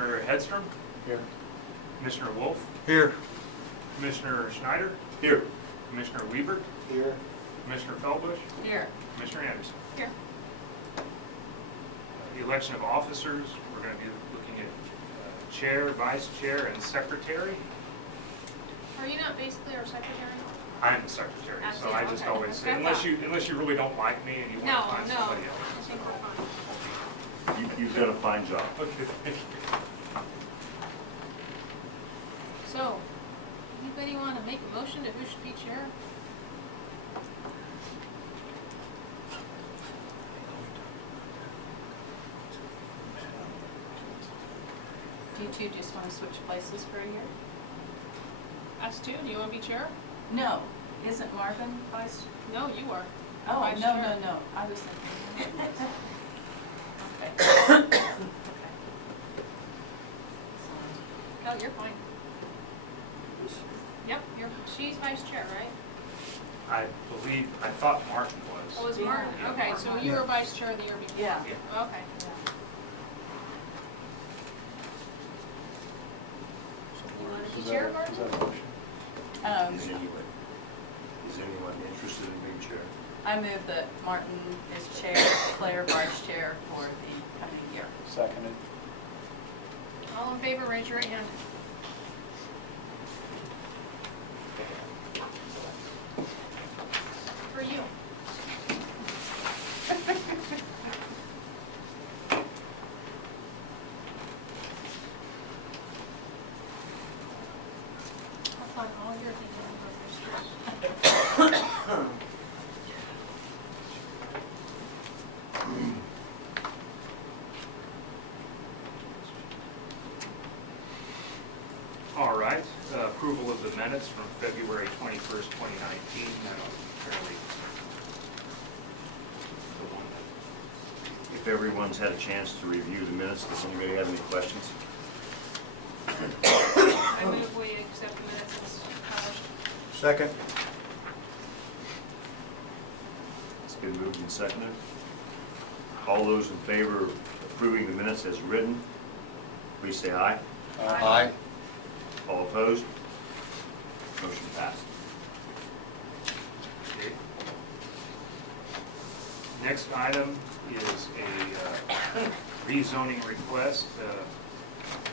Commissioner Hedstrom, Here. Commissioner Wolf, Here. Commissioner Schneider, Here. Commissioner Weaver, Here. Commissioner Feldbush, Here. Commissioner Anderson. Here. The election of officers, we're going to be looking at chair, vice chair, and secretary. Are you not basically our secretary? I'm the secretary, so I just Okay, always that's say, what I thought. unless you really don't like me and you No, want to find no. somebody I else. think we're fine. You've done a fine job. Okay, thank you. So, anybody want to make a motion to who should be chair? Do you two just want to switch places for a year? Us two, do you want to be chair? No, isn't Marvin vice? No, you are. Oh, Vice no, chair. no, no, I was thinking. Okay. No, you're fine. Yep, she's vice chair, right? I thought Martin was. Oh, was Yeah. Martin? Okay, so you were vice chair the year before? Yeah. Yeah. Okay. You want to be chair, Martin? Is that a motion? Is anyone interested in being chair? I move that Martin is chair, Claire vice chair for the coming year. Seconded. All in favor, raise your right hand. For you. I'll find all your details. All right, approval of the minutes from February 21st, 2019. That'll be fairly the one that If everyone's had a chance to review the minutes, does anybody have any questions? I move we accept the minutes as published. Second. It's been moved and seconded. All those in favor of approving the minutes as written, please say aye. Aye. All opposed? Motion passed. Okay. Next item is a rezoning request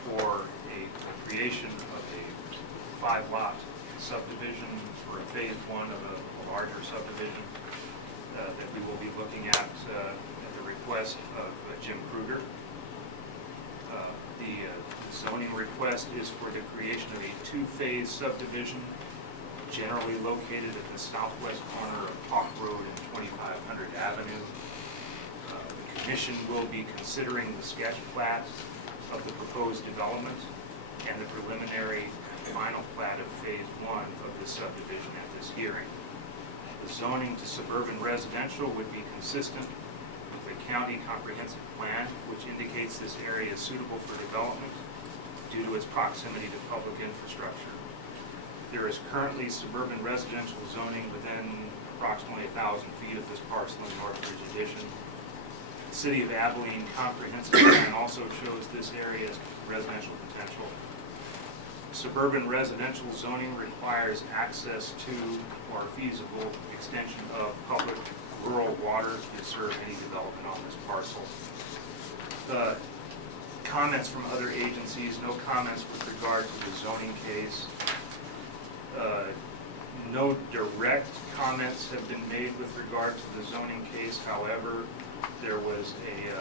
for the creation of a 5-lot subdivision for a phase 1 of a larger subdivision that we will be looking at the request of Jim Kruger. The zoning request is for the creation of a 2-phase subdivision generally located at the southwest corner of Hawk Road and 2500 Avenue. The commission will be considering the sketch plat of the proposed development and the preliminary and final plat of phase 1 of this subdivision at this hearing. The zoning to suburban residential would be consistent with the county comprehensive plan, which indicates this area is suitable for development due to its proximity to public infrastructure. There is currently suburban residential zoning within approximately 1,000 feet of this parcel in Northbridge Addition. The City of Abilene comprehensive plan also shows this area's residential potential. Suburban residential zoning requires access to or feasible extension of public rural water to serve any development on this parcel. Comments from other agencies, no comments with regard to the zoning case. No direct comments have been made with regard to the zoning case. However, there was a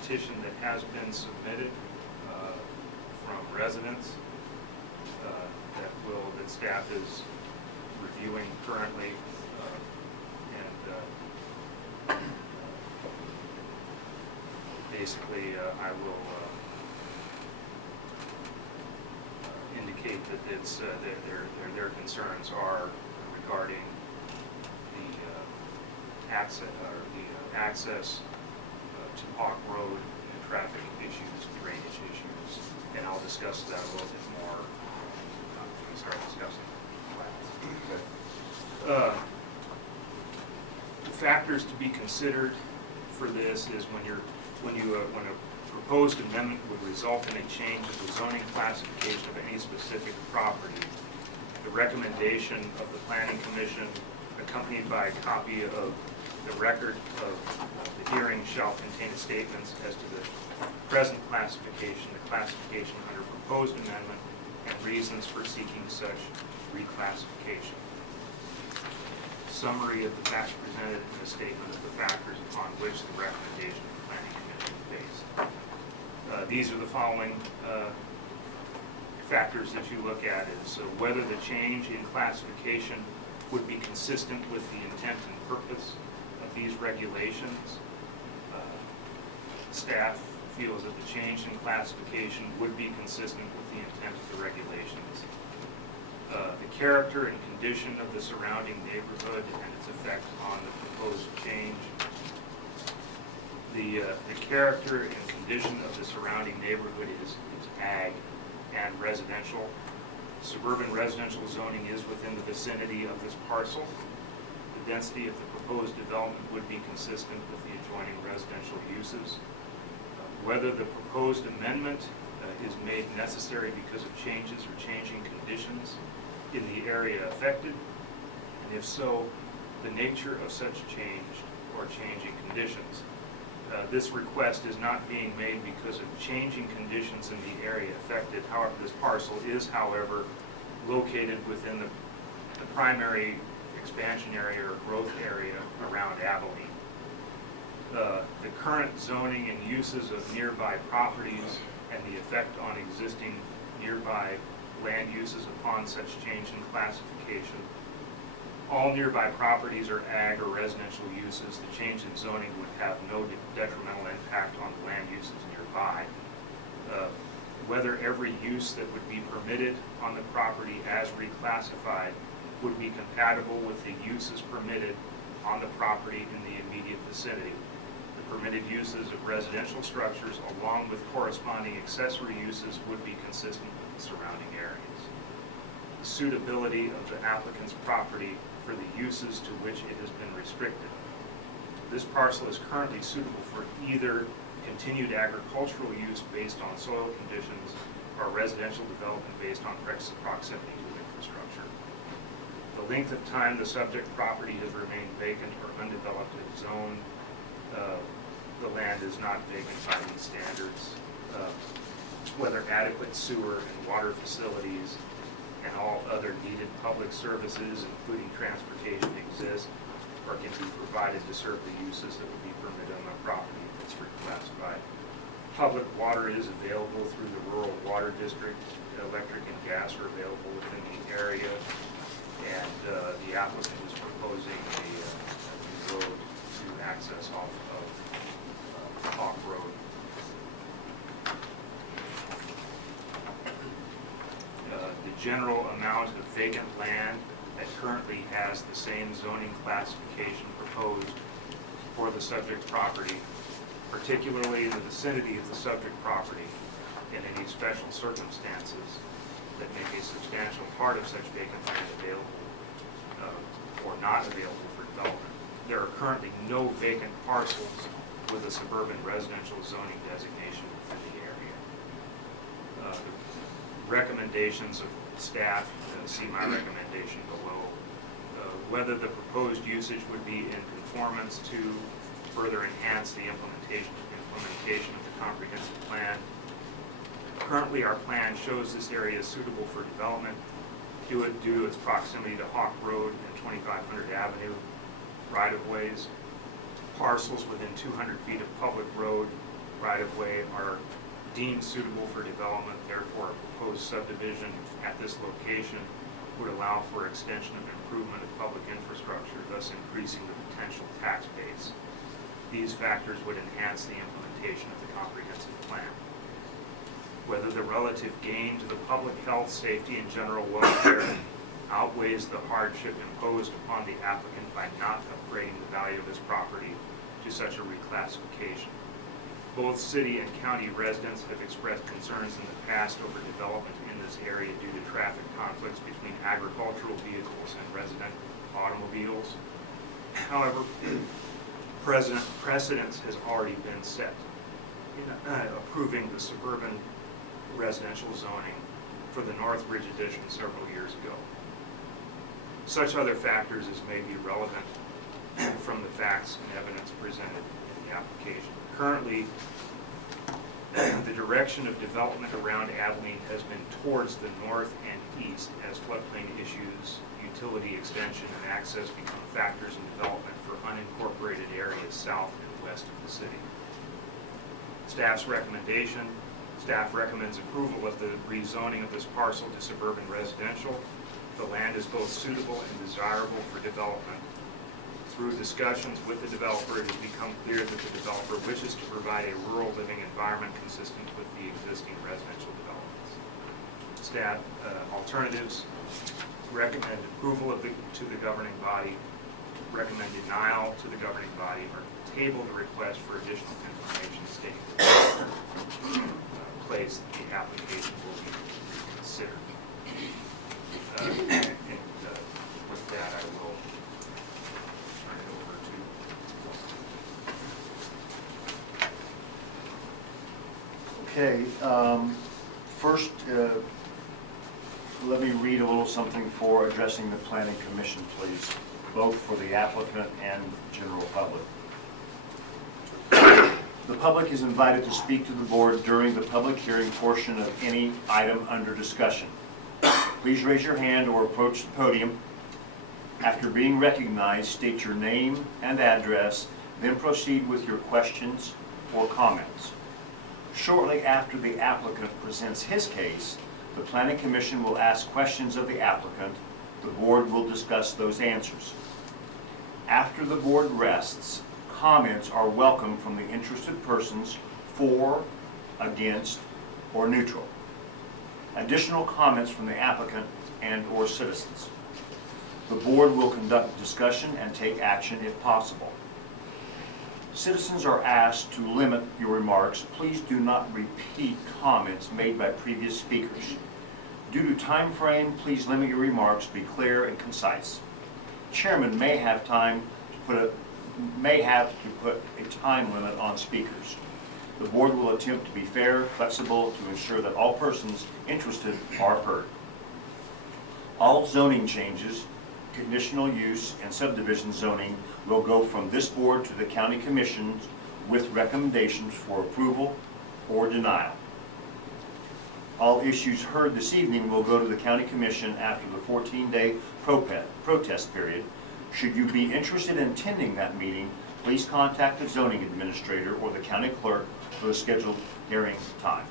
petition that has been submitted from residents that staff is reviewing currently, and basically I will indicate that it's their concerns are regarding the access to Hawk Road and traffic issues, drainage issues, and I'll discuss that a little bit more when we start discussing plans. The factors to be considered for this is when a proposed amendment would result in a change of the zoning classification of any specific property. The recommendation of the Planning Commission, accompanied by a copy of the record of the hearing, shall contain statements as to the present classification, the classification under proposed amendment, and reasons for seeking such reclassification. Summary of the facts presented in the statement of the factors upon which the recommendation of the Planning Commission is based. These are the following factors that you look at is whether the change in classification would be consistent with the intent and purpose of these regulations. Staff feels that the change in classification would be consistent with the intent of the regulations. The character and condition of the surrounding neighborhood and its effect on the proposed change. The character and condition of the surrounding neighborhood is ag and residential. Suburban residential zoning is within the vicinity of this parcel. The density of the proposed development would be consistent with the adjoining residential uses. Whether the proposed amendment is made necessary because of changes or changing conditions in the area affected, and if so, the nature of such change or changing conditions. This request is not being made because of changing conditions in the area affected. However, this parcel is, however, located within the primary expansion area or growth area around Abilene. The current zoning and uses of nearby properties and the effect on existing nearby land uses upon such change in classification. All nearby properties are ag or residential uses. The change in zoning would have no detrimental impact on the land uses nearby. Whether every use that would be permitted on the property as reclassified would be compatible with the uses permitted on the property in the immediate vicinity. The permitted uses of residential structures along with corresponding accessory uses would be consistent with the surrounding areas. The suitability of the applicant's property for the uses to which it has been restricted. This parcel is currently suitable for either continued agricultural use based on soil conditions or residential development based on proximity to infrastructure. The length of time the subject property has remained vacant or undeveloped is zoned. The land is not vacant by these standards. Whether adequate sewer and water facilities and all other needed public services, including transportation, exist or can be provided to serve the uses that would be permitted on the property if it's reclassified. Public water is available through the rural water district. Electric and gas are available within the area, and the applicant is proposing a new road to access off of Hawk Road. The general amount of vacant land that currently has the same zoning classification proposed for the subject property, particularly in the vicinity of the subject property, in any special circumstances that make a substantial part of such vacant land available or not available for development. There are currently no vacant parcels with a suburban residential zoning designation within the area. Recommendations of staff, see my recommendation below. Whether the proposed usage would be in conformance to further enhance the implementation of the comprehensive plan. Currently, our plan shows this area is suitable for development due to its proximity to Hawk Road and 2500 Avenue right-of-ways. Parcels within 200 feet of public road right-of-way are deemed suitable for development. Therefore, a proposed subdivision at this location would allow for extension and improvement of public infrastructure, thus increasing the potential tax base. These factors would enhance the implementation of the comprehensive plan. Whether the relative gain to the public health, safety, and general welfare outweighs the hardship imposed upon the applicant by not upgrading the value of his property to such a reclassification. Both city and county residents have expressed concerns in the past over development in this area due to traffic conflicts between agricultural vehicles and resident automobiles. However, precedence has already been set. in approving the suburban residential zoning for the Northbridge addition several years ago. Such other factors as may be relevant from the facts and evidence presented in the application. Currently, the direction of development around Abilene has been towards the north and east as floodplain issues, utility extension, and access become factors in development for unincorporated areas south and west of the city. Staff recommends approval of the rezoning of this parcel to suburban residential. The land is both suitable and desirable for development. Through discussions with the developer, it has become clear that the developer wishes to provide a rural living environment consistent with the existing residential developments. Staff alternatives recommend approval to the governing body, recommend denial to the governing body, or table the request for additional information stating the place the application will be considered. With that, I will turn it over to. Okay, first, let me read a little something for addressing the Planning Commission, please, both for the applicant and general public. The public is invited to speak to the board during the public hearing portion of any item under discussion. Please raise your hand or approach the podium. After being recognized, state your name and address, then proceed with your questions or comments. Shortly after the applicant presents his case, the Planning Commission will ask questions of the applicant. The board will discuss those answers. After the board rests, comments are welcome from the interested persons for, against, or neutral. Additional comments from the applicant and/or citizens. The board will conduct discussion and take action if possible. Citizens are asked to limit your remarks. Please do not repeat comments made by previous speakers. Due to time frame, please limit your remarks, be clear and concise. Chairman may have to put a time limit on speakers. The board will attempt to be fair, flexible, to ensure that all persons interested are heard. All zoning changes, conditional use, and subdivision zoning will go from this board to the county commissions with recommendations for approval or denial. All issues heard this evening will go to the county commission after the 14-day protest period. Should you be interested in attending that meeting, please contact the zoning administrator or the county clerk for the scheduled hearing time.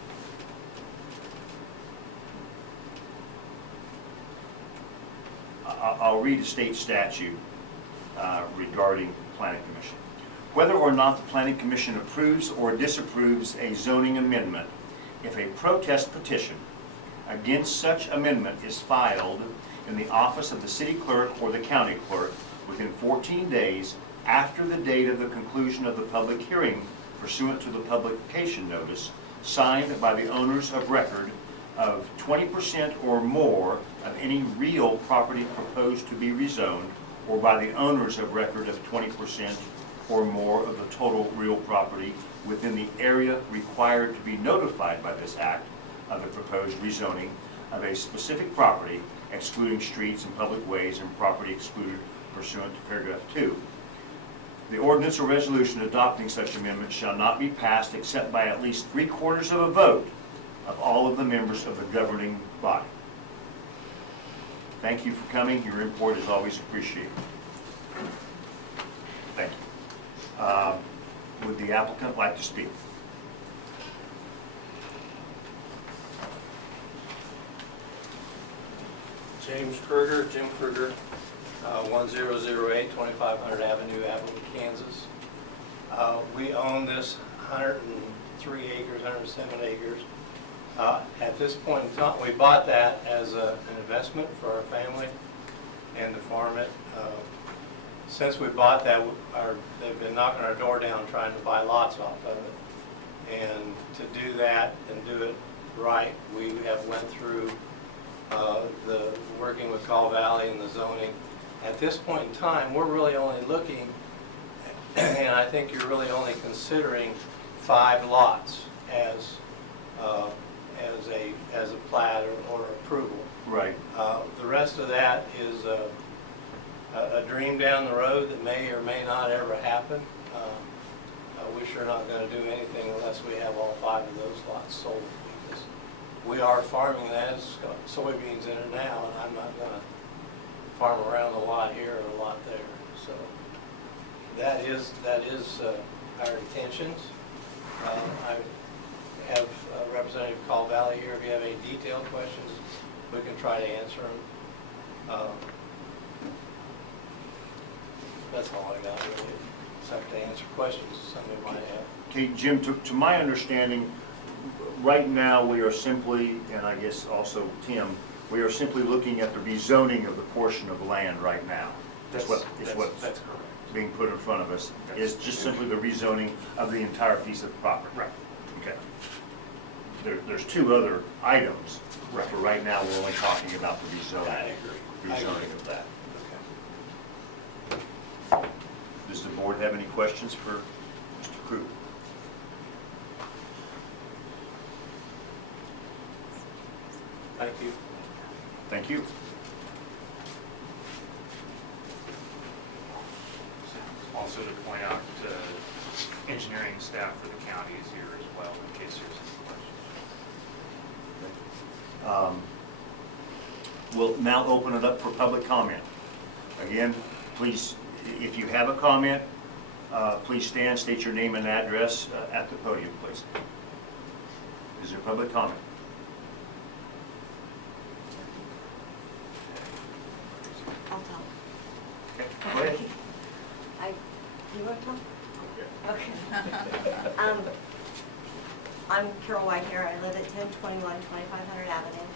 I'll read a state statute regarding Planning Commission. Whether or not the Planning Commission approves or disapproves a zoning amendment, if a protest petition against such amendment is filed in the office of the city clerk or the county clerk within 14 days after the date of the conclusion of the public hearing pursuant to the publication notice, signed by the owners of record of 20% or more of any real property proposed to be rezoned, or by the owners of record of 20% or more of the total real property within the area required to be notified by this act of the proposed rezoning of a specific property, excluding streets and public ways and property excluded pursuant to paragraph 2. The ordinance or resolution adopting such amendment shall not be passed except by at least 3/4 of a vote of all of the members of the governing body. Thank you for coming. Your input is always appreciated. Thank you. Would the applicant like to speak? James Kruger, Jim Kruger, 1008 2500 Avenue, Abilene, Kansas. We own this 103 acres, 107 acres. At this point in time, we bought that as an investment for our family and to farm it. Since we bought that, they've been knocking our door down trying to buy lots off of it. And to do that and do it right, we have went through the working with Call Valley and the zoning. At this point in time, we're really only looking, and I think you're really only considering 5 lots as a plat or approval. Right. The rest of that is a dream down the road that may or may not ever happen. We're sure not going to do anything unless we have all 5 of those lots sold, because we are farming that. It's got soybeans in it now, and I'm not going to farm around a lot here or a lot there. So that is our intentions. I have Representative Call Valley here. If you have any detailed questions, we can try to answer them. That's all I got really, except to answer questions somebody might have. Okay, Jim, to my understanding, right now, we are simply, and I guess also Tim, we are simply looking at the rezoning of the portion of land right now. That's what's That's correct. being put in front of us, is just simply the rezoning of the entire piece of property. Right. Okay. There's 2 other items, Right. but right now, we're only talking about the rezoning. I agree. Rezoning of that. Okay. Does the board have any questions for Mr. Kruger? Thank you. Thank you. Also to point out, engineering staff for the county is here as well, in case there's any questions. We'll now open it up for public comment. Again, please, if you have a comment, please stand, state your name and address at the podium, please. Is there public comment? I'll talk. Okay, go ahead. You want to talk? Okay. I'm Carol White here. I live at 1021 2500 Avenue.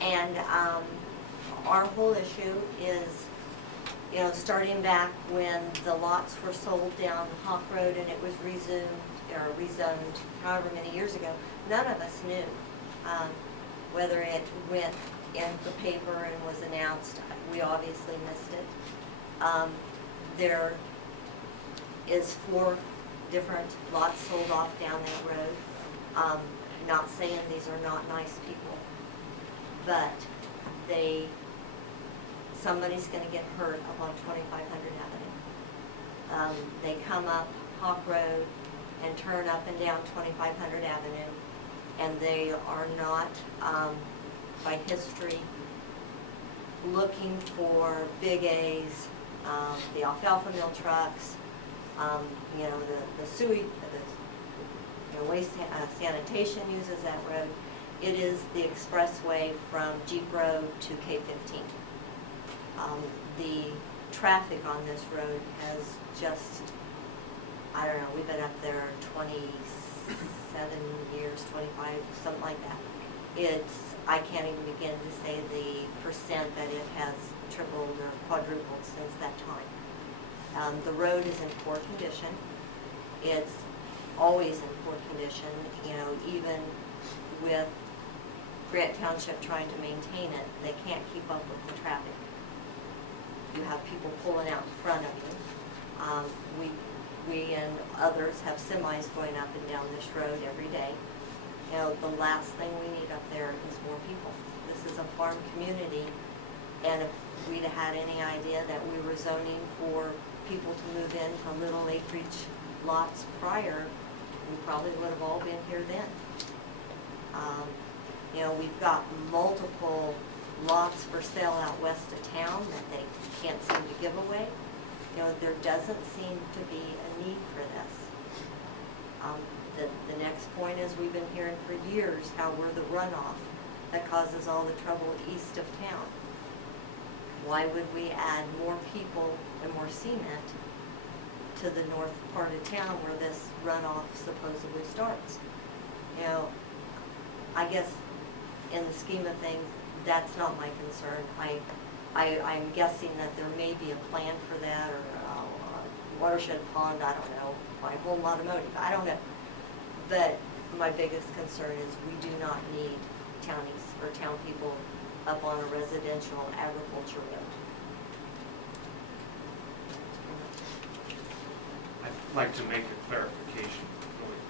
And our whole issue is, starting back when the lots were sold down Hawk Road and it was rezoned however many years ago, none of us knew whether it went in the paper and was announced. We obviously missed it. There is 4 different lots sold off down that road. Not saying these are not nice people, but somebody's going to get hurt up on 2500 Avenue. They come up Hawk Road and turn up and down 2500 Avenue, and they are not, by history, looking for big A's, the alfalfa mill trucks, the sewage, the waste sanitation uses that road. It is the expressway from Jeep Road to K-15. The traffic on this road has just, I don't know, we've been up there 27 years, 25, something like that. I can't even begin to say the percent that it has tripled or quadrupled since that time. The road is in poor condition. It's always in poor condition, even with Grant Township trying to maintain it, they can't keep up with the traffic. You have people pulling out in front of you. We and others have semis going up and down this road every day. The last thing we need up there is more people. This is a farm community, and if we'd had any idea that we were zoning for people to move into little acreage lots prior, we probably would have all been here then. We've got multiple lots for sale out west of town that they can't seem to give away. There doesn't seem to be a need for this. The next point is we've been hearing for years how we're the runoff that causes all the trouble east of town. Why would we add more people and more cement to the north part of town where this runoff supposedly starts? I guess in the scheme of things, that's not my concern. I'm guessing that there may be a plan for that, or a watershed pond, I don't know, by Home Automotive, I don't know. But my biggest concern is we do not need townies or town people up on a residential agriculture road. I'd like to make a clarification really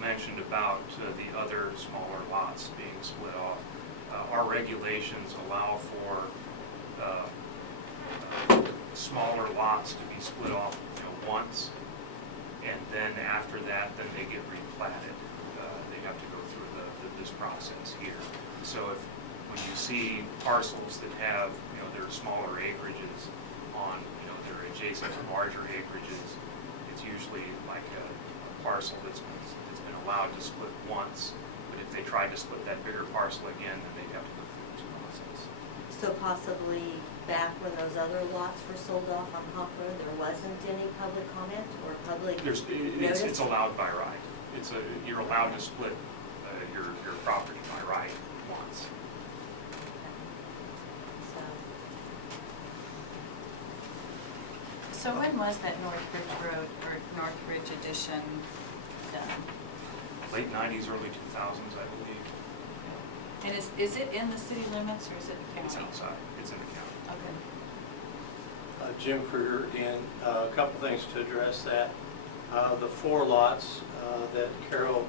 mentioned about the other smaller lots being split off. Our regulations allow for smaller lots to be split off, once, and then after that, then they get replatted. They have to go through this process here. So when you see parcels that have, their smaller acreages on, their adjacent to larger acreages, it's usually like a parcel that's been allowed to split once, but if they tried to split that bigger parcel again, then they'd have to go through this process. So possibly back when those other lots were sold off on Hawk Road, there wasn't any public comment or public It's notice? allowed by right. You're allowed to split your property by right once. So when was that North Ridge Road or North Ridge addition done? Late 90s, early 2000s, I believe. And is it in the city limits or is it the county? It's outside. It's in the county. Okay. Jim Kruger again. A couple things to address that. The 4 lots that Carol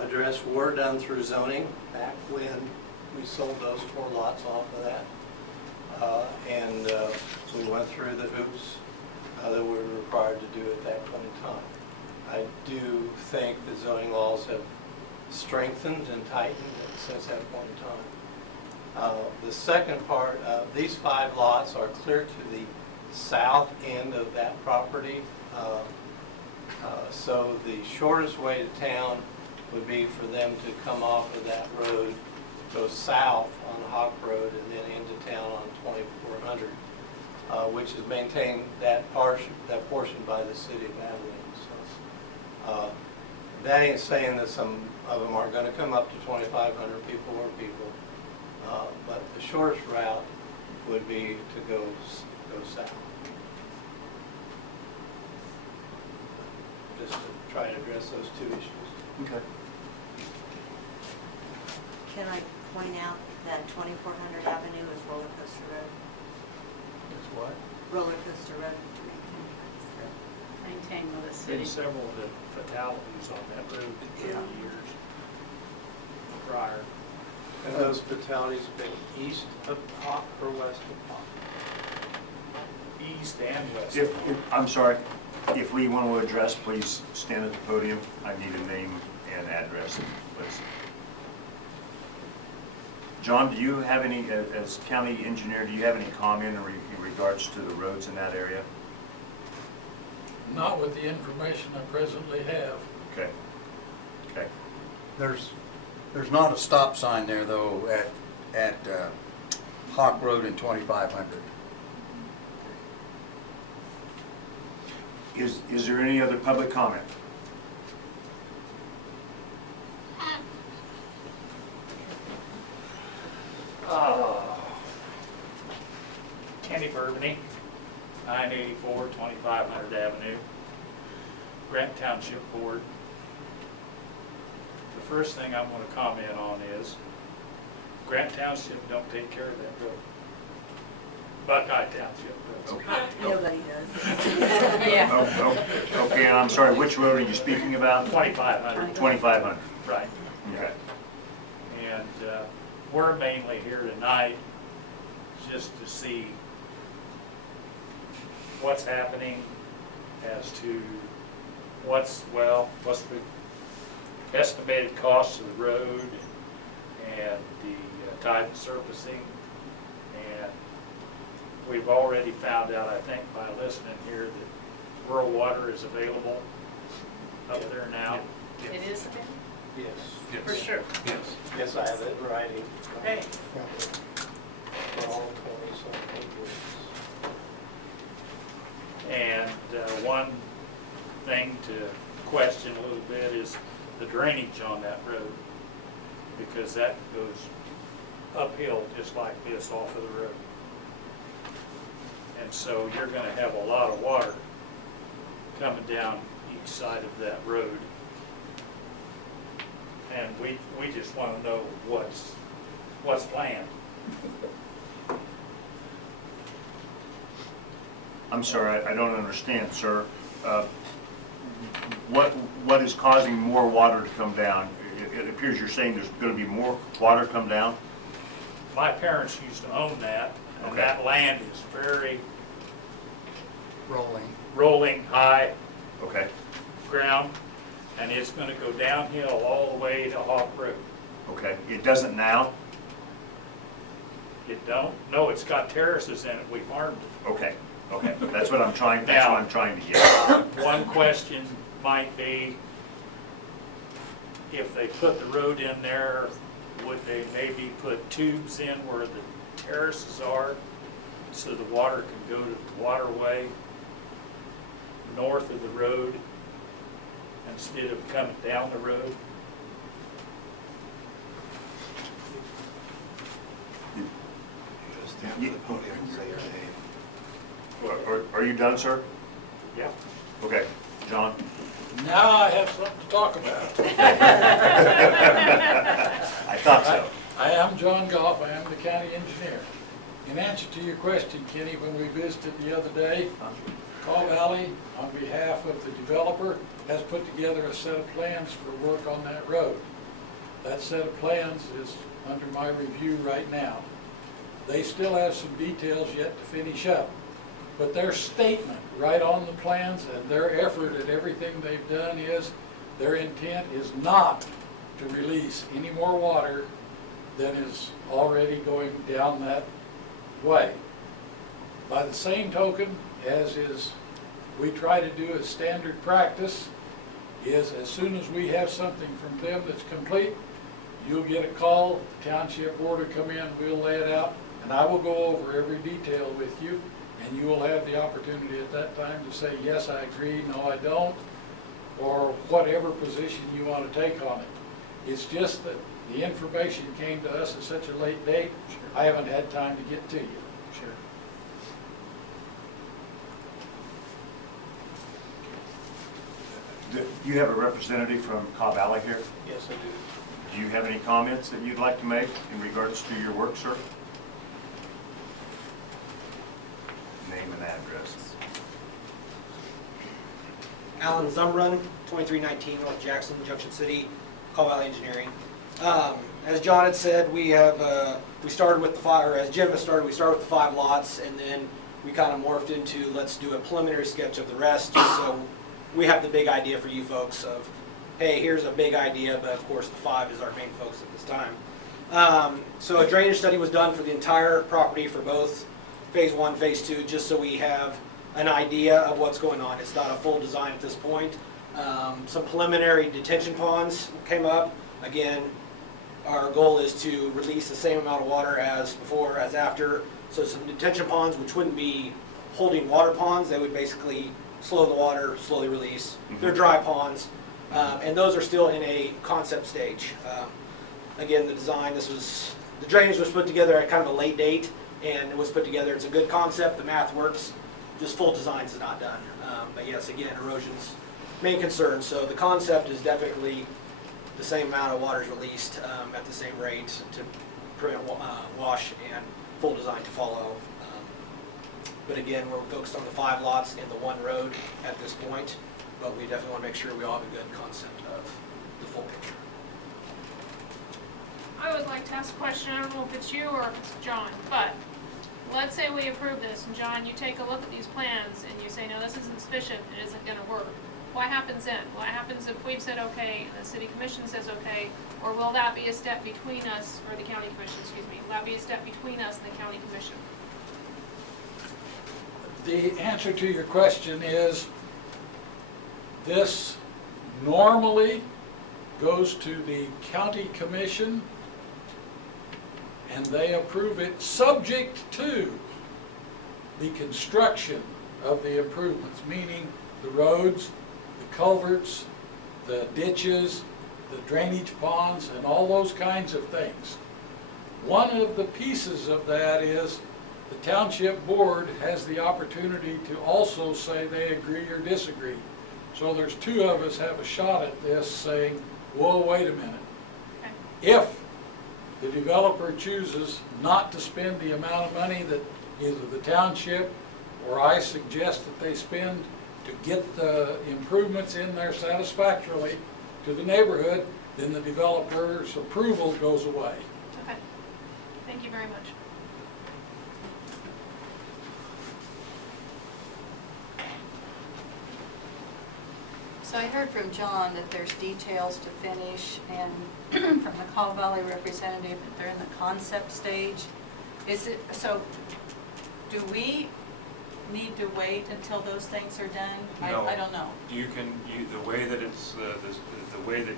addressed were done through zoning back when we sold those 4 lots off of that. And we went through the hoops that we were required to do at that point in time. I do think the zoning laws have strengthened and tightened since that point in time. The second part, these 5 lots are clear to the south end of that property. So the shortest way to town would be for them to come off of that road, go south on Hawk Road, and then into town on 2400, which is maintained that portion by the city of Abilene. So that ain't saying that some of them aren't going to come up to 2,500 people or people, but the shortest route would be to go south. Just to try to address those 2 issues. Okay. Can I point out that 2400 Avenue is Roller Coaster Road? That's what? Roller Coaster Road. Maintained by the Been city. several of the fatalities on that road in Yeah. years prior. And those fatalities been east of Hawk or west of Hawk? East and west. I'm sorry, if we want to address, please stand at the podium. I need a name and address, please. John, do you have any, as county engineer, do you have any comment in regards to the roads in that area? Not with the information I presently have. Okay. Okay. There's not a stop sign there though at Hawk Road and 2500. Is there any other public comment? Kenny Burbany, 984 2500 Avenue, Grant Township Board. The first thing I'm going to comment on is Grant Township don't take care of that road. Buckeye Township does. Nobody does. Yeah. Oh, okay, and I'm sorry, which road are you speaking about? 2500, 2500. right. Okay. And we're mainly here tonight just to see what's happening as to what's the estimated cost of the road and the type of surfacing. And we've already found out, I think, by listening here, that rural water is available up there now. It is again? Yes. For sure. Yes. Yes, I have it in writing. Hey. For all 20-some acres. And one thing to question a little bit is the drainage on that road, because that goes uphill just like this off of the road. And so you're going to have a lot of water coming down each side of that road. And we just want to know what's planned. I'm sorry, I don't understand, sir. what is causing more water to come down? It appears you're saying there's gonna be more water come down? My parents used to own that, and Okay. that land is very Rolling. rolling, high Okay, ground, and it's gonna go downhill all the way to Hawk Road. okay. It doesn't now? It don't? No, it's got terraces in it, we farmed it. Okay, okay. That's what I'm trying to get. One question might be, if they put the road in there, would they maybe put tubes in where the terraces are so the water can go to the waterway north of the road instead of coming down the road? Stand to the podium and say your name. Are you done, sir? Yeah. Okay, John? Now I have something to talk about. I thought so. I am John Goff, I am the county engineer. In answer to your question, Kenny, when we visited the other day, Caw Valley, on behalf of the developer, has put together a set of plans for work on that road. That set of plans is under my review right now. They still have some details yet to finish up, but their statement right on the plans and their effort at everything they've done is, their intent is not to release any more water than is already going down that way. By the same token, as is we try to do as standard practice, is as soon as we have something from them that's complete, you'll get a call, the township board will come in, we'll lay it out, and I will go over every detail with you, and you will have the opportunity at that time to say, yes, I agree, no, I don't, or whatever position you want to take on it. It's just that the information came to us at such a late date, I haven't had time to get to you. Sure. Do you have a representative from Caw Valley here? Yes, I do. Do you have any comments that you'd like to make in regards to your work, sir? Name and address. Alan Zumrun, 2319 North Jackson, Junction City, Caw Valley Engineering. As John had said, we started with the five, or as Jim has started, we started with the 5 lots, and then we kind of morphed into let's do a preliminary sketch of the rest, just so we have the big idea for you folks of, hey, here's a big idea, but of course the 5 is our main focus at this time. So a drainage study was done for the entire property for both Phase 1, Phase 2, just so we have an idea of what's going on. It's not a full design at this point. Some preliminary detention ponds came up. Again, our goal is to release the same amount of water as before, as after. So some detention ponds, which wouldn't be holding water ponds, they would basically slow the water, slowly release. They're dry ponds, and those are still in a concept stage. Again, the design, the drainage was put together at kind of a late date, and it was put together, it's a good concept, the math works, just full design is not done. But yes, again, erosion's main concern, so the concept is definitely the same amount of water is released at the same rate to prevent wash, and full design to follow. But again, we're focused on the 5 lots and the 1 road at this point, but we definitely want to make sure we all have a good concept of the full picture. I would like to ask a question, I don't know if it's you or if it's John, but let's say we approve this, and John, you take a look at these plans, and you say, no, this isn't sufficient, it isn't gonna work. What happens then? What happens if we've said okay, and the city commission says okay, or will that be a step between us, or the county commission, excuse me, will that be a step between us and the county commission? The answer to your question is, this normally goes to the county commission, and they approve it subject to the construction of the improvements, meaning the roads, the culverts, the ditches, the drainage ponds, and all those kinds of things. One of the pieces of that is the township board has the opportunity to also say they agree or disagree. So there's 2 of us have a shot at this saying, whoa, wait a minute. Okay. If the developer chooses not to spend the amount of money that either the township or I suggest that they spend, to get the improvements in there satisfactorily to the neighborhood, then the developer's approval goes away. Okay, thank you very much. So I heard from John that there's details to finish, and from the Call Valley representative that they're in the concept stage. Is it, so do we need to wait until those things are done? No. I don't know. You can, the way that it's, the way that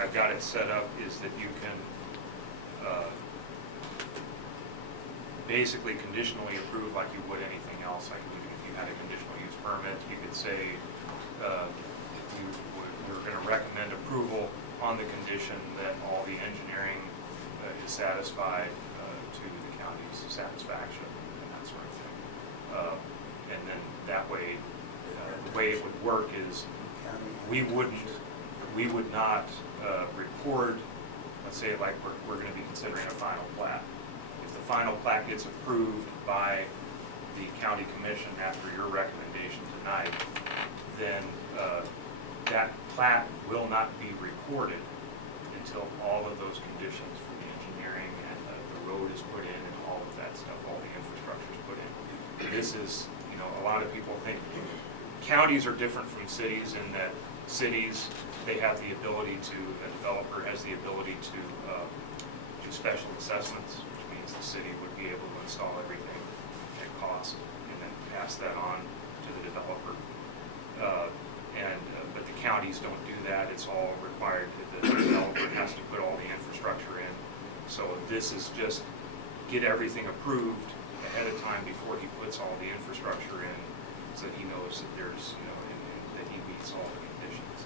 I've got it set up is that you can basically conditionally approve like you would anything else. Like if you had a conditional use permit, you could say, we're going to recommend approval on the condition that all the engineering is satisfied to the county's satisfaction and that sort of thing. And then that way, the way it would work is we would not record, let's say like we're going to be considering a final plat. If the final plat gets approved by the county commission after your recommendation tonight, then that plat will not be recorded until all of those conditions for the engineering and the road is put in and all of that stuff, all the infrastructure is put in. This is, you know, a lot of people think counties are different from cities in that cities, they have the ability to, a developer has the ability to do special assessments, which means the city would be able to install everything at cost and then pass that on to the developer. But the counties don't do that. It's all required that the developer has to put all the infrastructure in. So this is just get everything approved ahead of time before he puts all the infrastructure in, so that he knows that there's, you know, and that he meets all the conditions.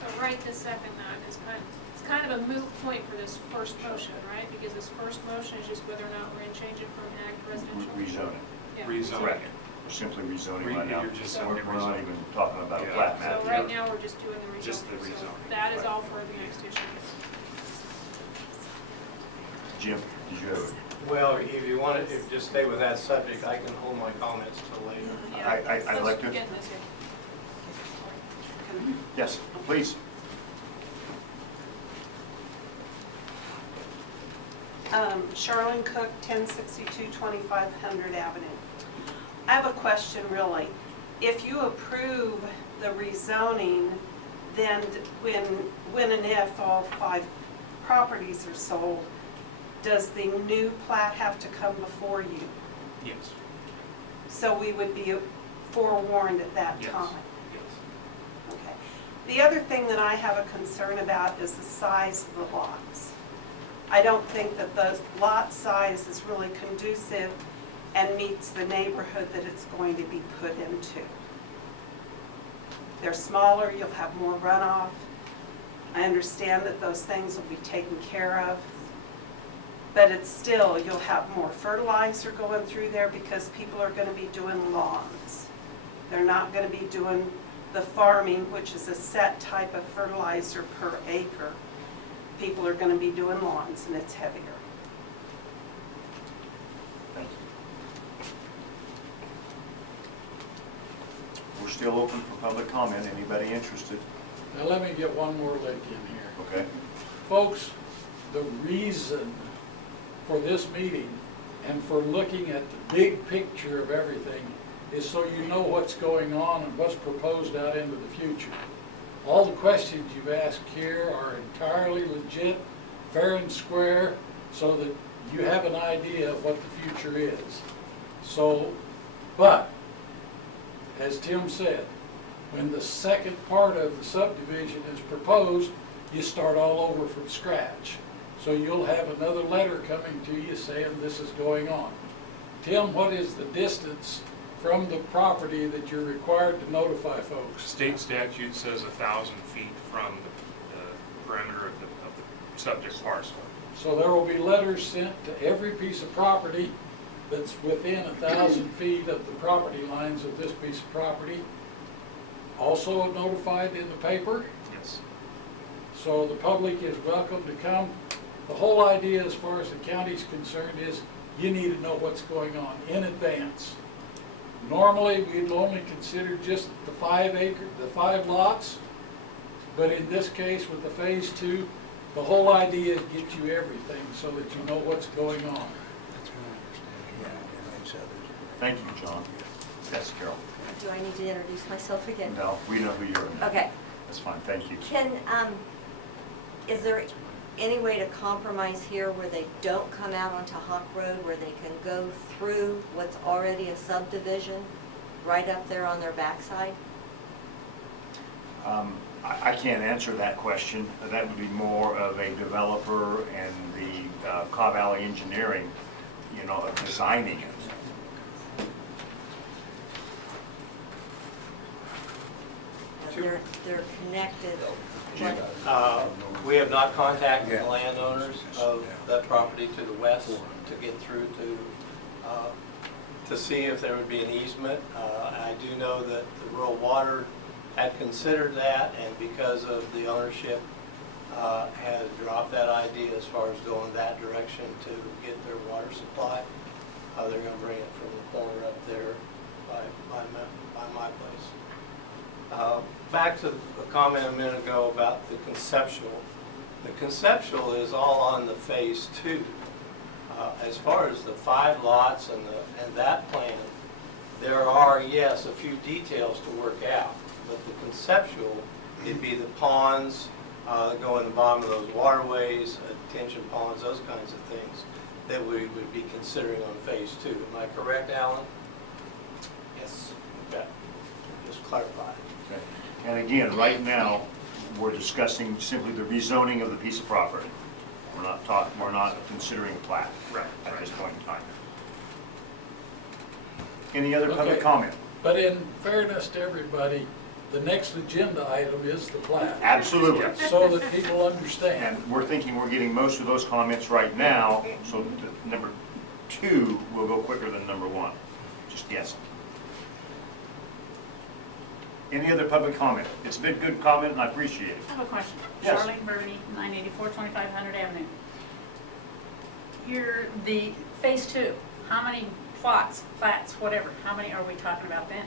So right this second, that is it's kind of a moot point for this first motion, right? Because this first motion is just whether or not we're going to change it from ag to residential. Rezoning. Yeah. Rezoning. We're simply rezoning right now. You're just So- simply We're not rezoning. even talking about a Yeah. plat map So yet. right now, we're just doing the rezoning. Just the So rezoning. that is all for the next issue. Jim, did you have? Well, if you want to, just stay with that subject, I can hold my comments till later. Yeah, I'd let's like to- get this here. Yes, please. Charlene Cook, 1062 2500 Avenue. I have a question really. If you approve the rezoning, then when and if all 5 properties are sold, does the new plat have to come before you? Yes, So we would be forewarned at that yes, time? yes. Okay. The other thing that I have a concern about is the size of the lots. I don't think that the lot size is really conducive and meets the neighborhood that it's going to be put into. They're smaller, you'll have more runoff. I understand that those things will be taken care of. But it's still, you'll have more fertilizer going through there because people are going to be doing lawns. They're not going to be doing the farming, which is a set type of fertilizer per acre. People are going to be doing lawns, and it's heavier. Thank you. We're still open for public comment. Anybody interested? Now let me get one more lick in here. Okay. Folks, the reason for this meeting and for looking at the big picture of everything is so you know what's going on and what's proposed out into the future. All the questions you've asked here are entirely legit, fair and square, so that you have an idea of what the future is. So, but, as Tim said, when the second part of the subdivision is proposed, you start all over from scratch. So you'll have another letter coming to you saying this is going on. Tim, what is the distance from the property that you're required to notify folks? State statute says 1,000 feet from the perimeter of the subject parcel. So there will be letters sent to every piece of property that's within 1,000 feet of the property lines of this piece of property. Also notified in the paper, Yes. so the public is welcome to come. The whole idea, as far as the county's concerned, is you need to know what's going on in advance. Normally, we'd only consider just the 5 lots, but in this case, with the phase 2, the whole idea is get you everything so that you know what's going on. That's my understanding, yeah, and those others. Thank you, John. Yes, Carol. Do I need to introduce myself again? No, we know who you are. Okay. That's fine, thank you. Can, is there any way to compromise here where they don't come out onto Hawk Road, where they can go through what's already a subdivision right up there on their backside? I can't answer that question. That would be more of a developer and the Cobb Valley Engineering, you know, designing it. They're connected. Jim? We have not contacted Yeah. the landowners of that property to the west to get through to see if there would be an easement. I do know that the rural water had considered that, and because of the ownership, has dropped that idea as far as going that direction to get their water supply. They're gonna bring it from the corner up there by my place. Back to a comment a minute ago about the conceptual. The conceptual is all on the phase 2. As far as the 5 lots and that plan, there are, yes, a few details to work out, but the conceptual, it'd be the ponds that go in the bottom of those waterways, detention ponds, those kinds of things that we would be considering on phase 2. Am I correct, Alan? Yes. Okay. Just clarify. Okay. And again, right now, we're discussing simply the rezoning of the piece of property. We're not considering a plat at this point in time. Any other public Okay. comment? But in fairness to everybody, the next agenda item is the plat, Absolutely. so that people understand. And we're thinking we're getting most of those comments right now, so number 2 will go quicker than number 1. Just guessing. Any other public comment? It's been good comment and I appreciate it. I have a question. Yes. Charlene Bourbony, 984 2500 Avenue. Here, the phase 2, how many plats, whatever, how many are we talking about then?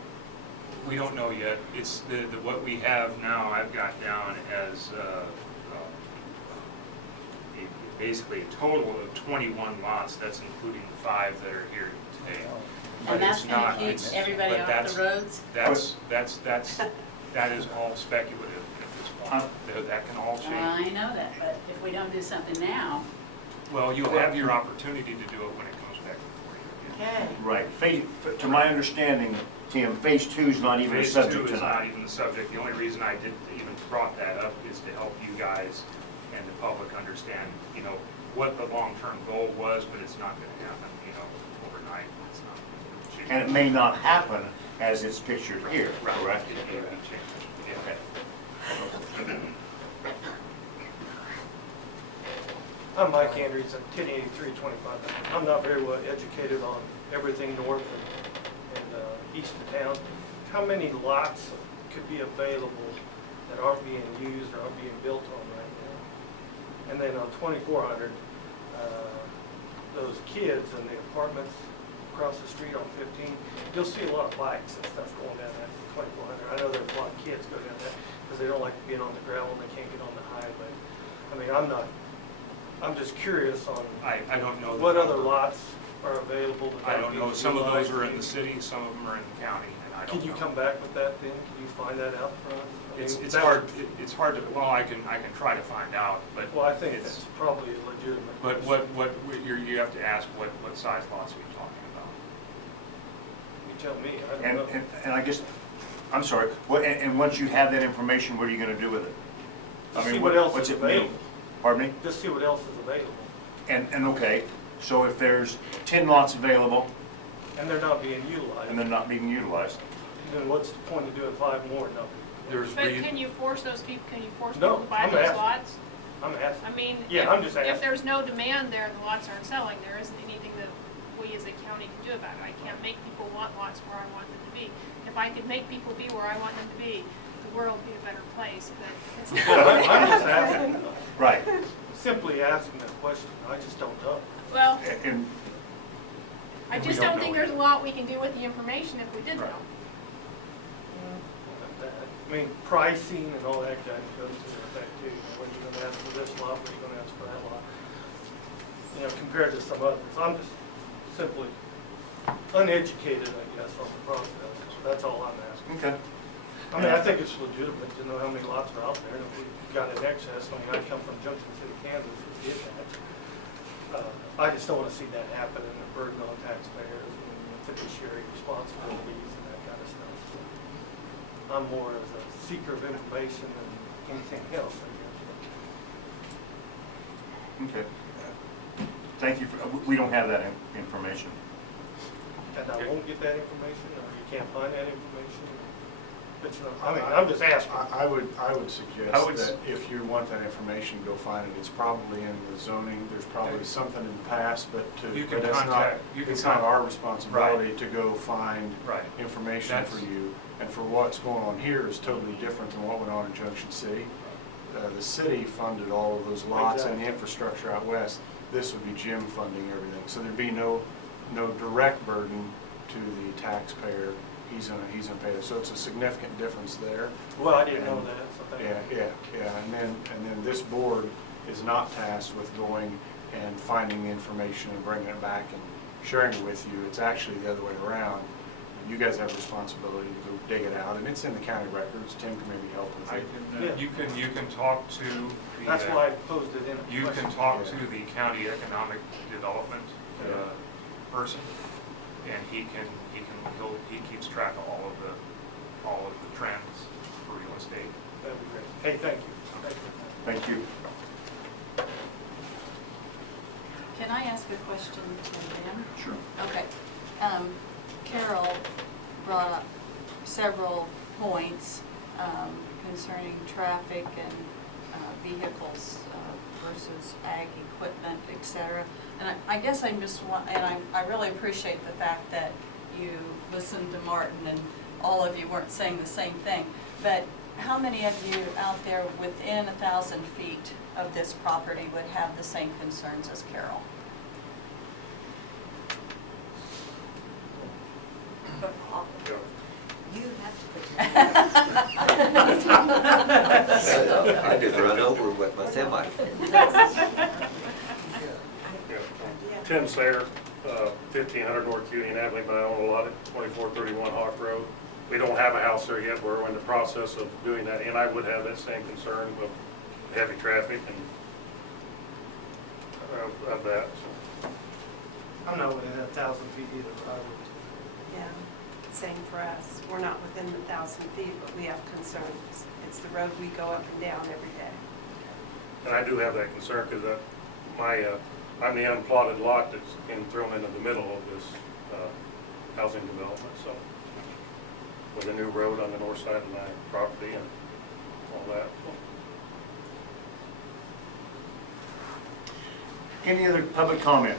We don't know yet. It's what we have now, I've got down as basically a total of 21 lots. That's including the 5 that are here today. But And that's it's gonna not- keep it's- everybody but off that's- the roads? That is all speculative at this point. That can all Well, change. I know that, but if we don't do something now, Well, you'll have your opportunity to do it when it comes back before you again. okay. Right. To my understanding, Tim, phase 2 is not even a Phase subject 2 is not tonight. even the subject. The only reason I did even brought that up is to help you guys and the public understand, you know, what the long-term goal was, but it's not gonna happen, you know, overnight. It's not gonna change. And it may not happen as it's pictured here, Right. correct? It may be changed. Yeah. Okay. I'm Mike Andrews at 1083-25. I'm not very well educated on everything north and east of town. How many lots could be available that aren't being used or aren't being built on right now? And then on 2400, those kids in the apartments across the street on 15, you'll see a lot of bikes and stuff going down that 2400. I know there's a lot of kids go down that because they don't like being on the gravel and they can't get on the highway. I mean, I'm just curious on I don't know. the what other number. lots are available. that I aren't don't being know. Some of those utilized. are in the city, some of them are in the county, and I don't know. Can you come back with that then? Can you find that out for us? I It's mean, hard, it's hard to, well, I can try to find out, but. Well, I think it's- that's probably a legitimate. But question. you have to ask what size lots are you talking about? You tell me, I don't know. And I guess, I'm sorry, and once you have that information, what are you gonna do with it? I See mean, what else what's is it mean? available. Pardon me? Just see what else is available. And okay, so if there's 10 lots available And they're not being utilized, and they're not being utilized, then what's the point of doing 5 more? No. There's But reason. can you force those people, No, to buy I'm those asking. lots? I'm asking. I mean, Yeah, I'm just if asking. there's no demand there and the lots aren't selling, there isn't anything that we as a county can do about it. I can't make people want lots where I want them to be. If I could make people be where I want them to be, the world would be a better place, but it's I'm just asking, right? simply asking a question. I just don't know. Well, And I And we just don't don't know think it. there's a lot we can do with the information if we did Right. know. I mean, pricing and all that kind of goes into effect too. You know, what are you gonna ask for this lot, what are you gonna ask for that lot? You know, compared to some others. I'm just simply uneducated, I guess, on the process. That's all I'm asking. Okay. I mean, I think it's legitimate to know how many lots are out there, and if we got an excess, I mean, I come from Junction City, Kansas, we did that. I just don't wanna see that happen and a burden on taxpayers and fiduciary responsibilities and that kind of stuff. So I'm more as a seeker of information than anything else, I guess. Okay. Thank you for, we don't have that information. And I won't get that information, or you can't find that information. It's not, I mean, I'm just asking. I would I suggest would s- that if you want that information, go find it. It's probably in the zoning, there's probably something in the past, but You can but it's not, contact- you can it's not our contact- responsibility to go find Right. information That's- for you. And for what's going on here is totally different than what went on in Junction City. The city funded all of those lots and the Exactly. infrastructure out west. This would be Jim funding everything. So there'd be no direct burden to the taxpayer. He's gonna pay it. So it's a significant difference there. Well, I didn't know that, so thank you. Yeah. And then this board is not tasked with going and finding the information and bringing it back and sharing it with you. It's actually the other way around. You guys have a responsibility to go dig it out, and it's in the county records. Tim can maybe help with I it. can, Yeah. you can talk to the. That's why I posed it in. a You can question. talk to the county economic development person, and he keeps track of all of the trends for real estate. That'd be great. Hey, thank you. Thank you. Thank you. Can I ask a question to them? Sure. Okay. Carol brought up several points concerning traffic and vehicles versus ag equipment, et cetera. And I guess I just want, and I really appreciate the fact that you listened to Martin and all of you weren't saying the same thing. But how many of you out there within 1,000 feet of this property would have the same concerns as Carol? You have to put your I just run over with my semi. Tim Sayer, 1500 North Cuny in Abilene, but I own a lot at 2431 Hawk Road. We don't have a house there yet. We're in the process of doing that, and I would have that same concern with heavy traffic and of that. So. I'm not within 1,000 feet either, but I would. Yeah, same for us. We're not within 1,000 feet, but we have concerns. It's the road we go up and down every day. And I do have that concern because I'm the unplotted lot that's been thrown into the middle of this housing development. So with a new road on the north side of my property and all that. Any other public comment?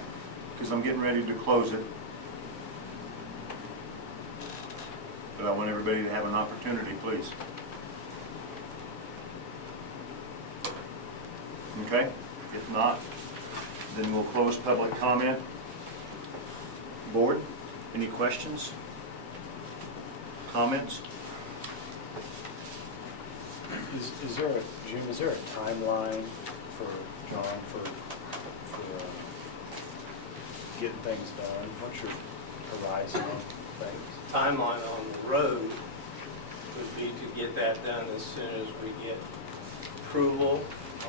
Because I'm getting ready to close it. But I want everybody to have an opportunity, please. Okay? If not, then we'll close public comment. Board, any questions? Comments? Is there a, Jim, is there a timeline for John for getting things done? What's your horizon on things? Timeline on the road would be to get that done as soon as we get approval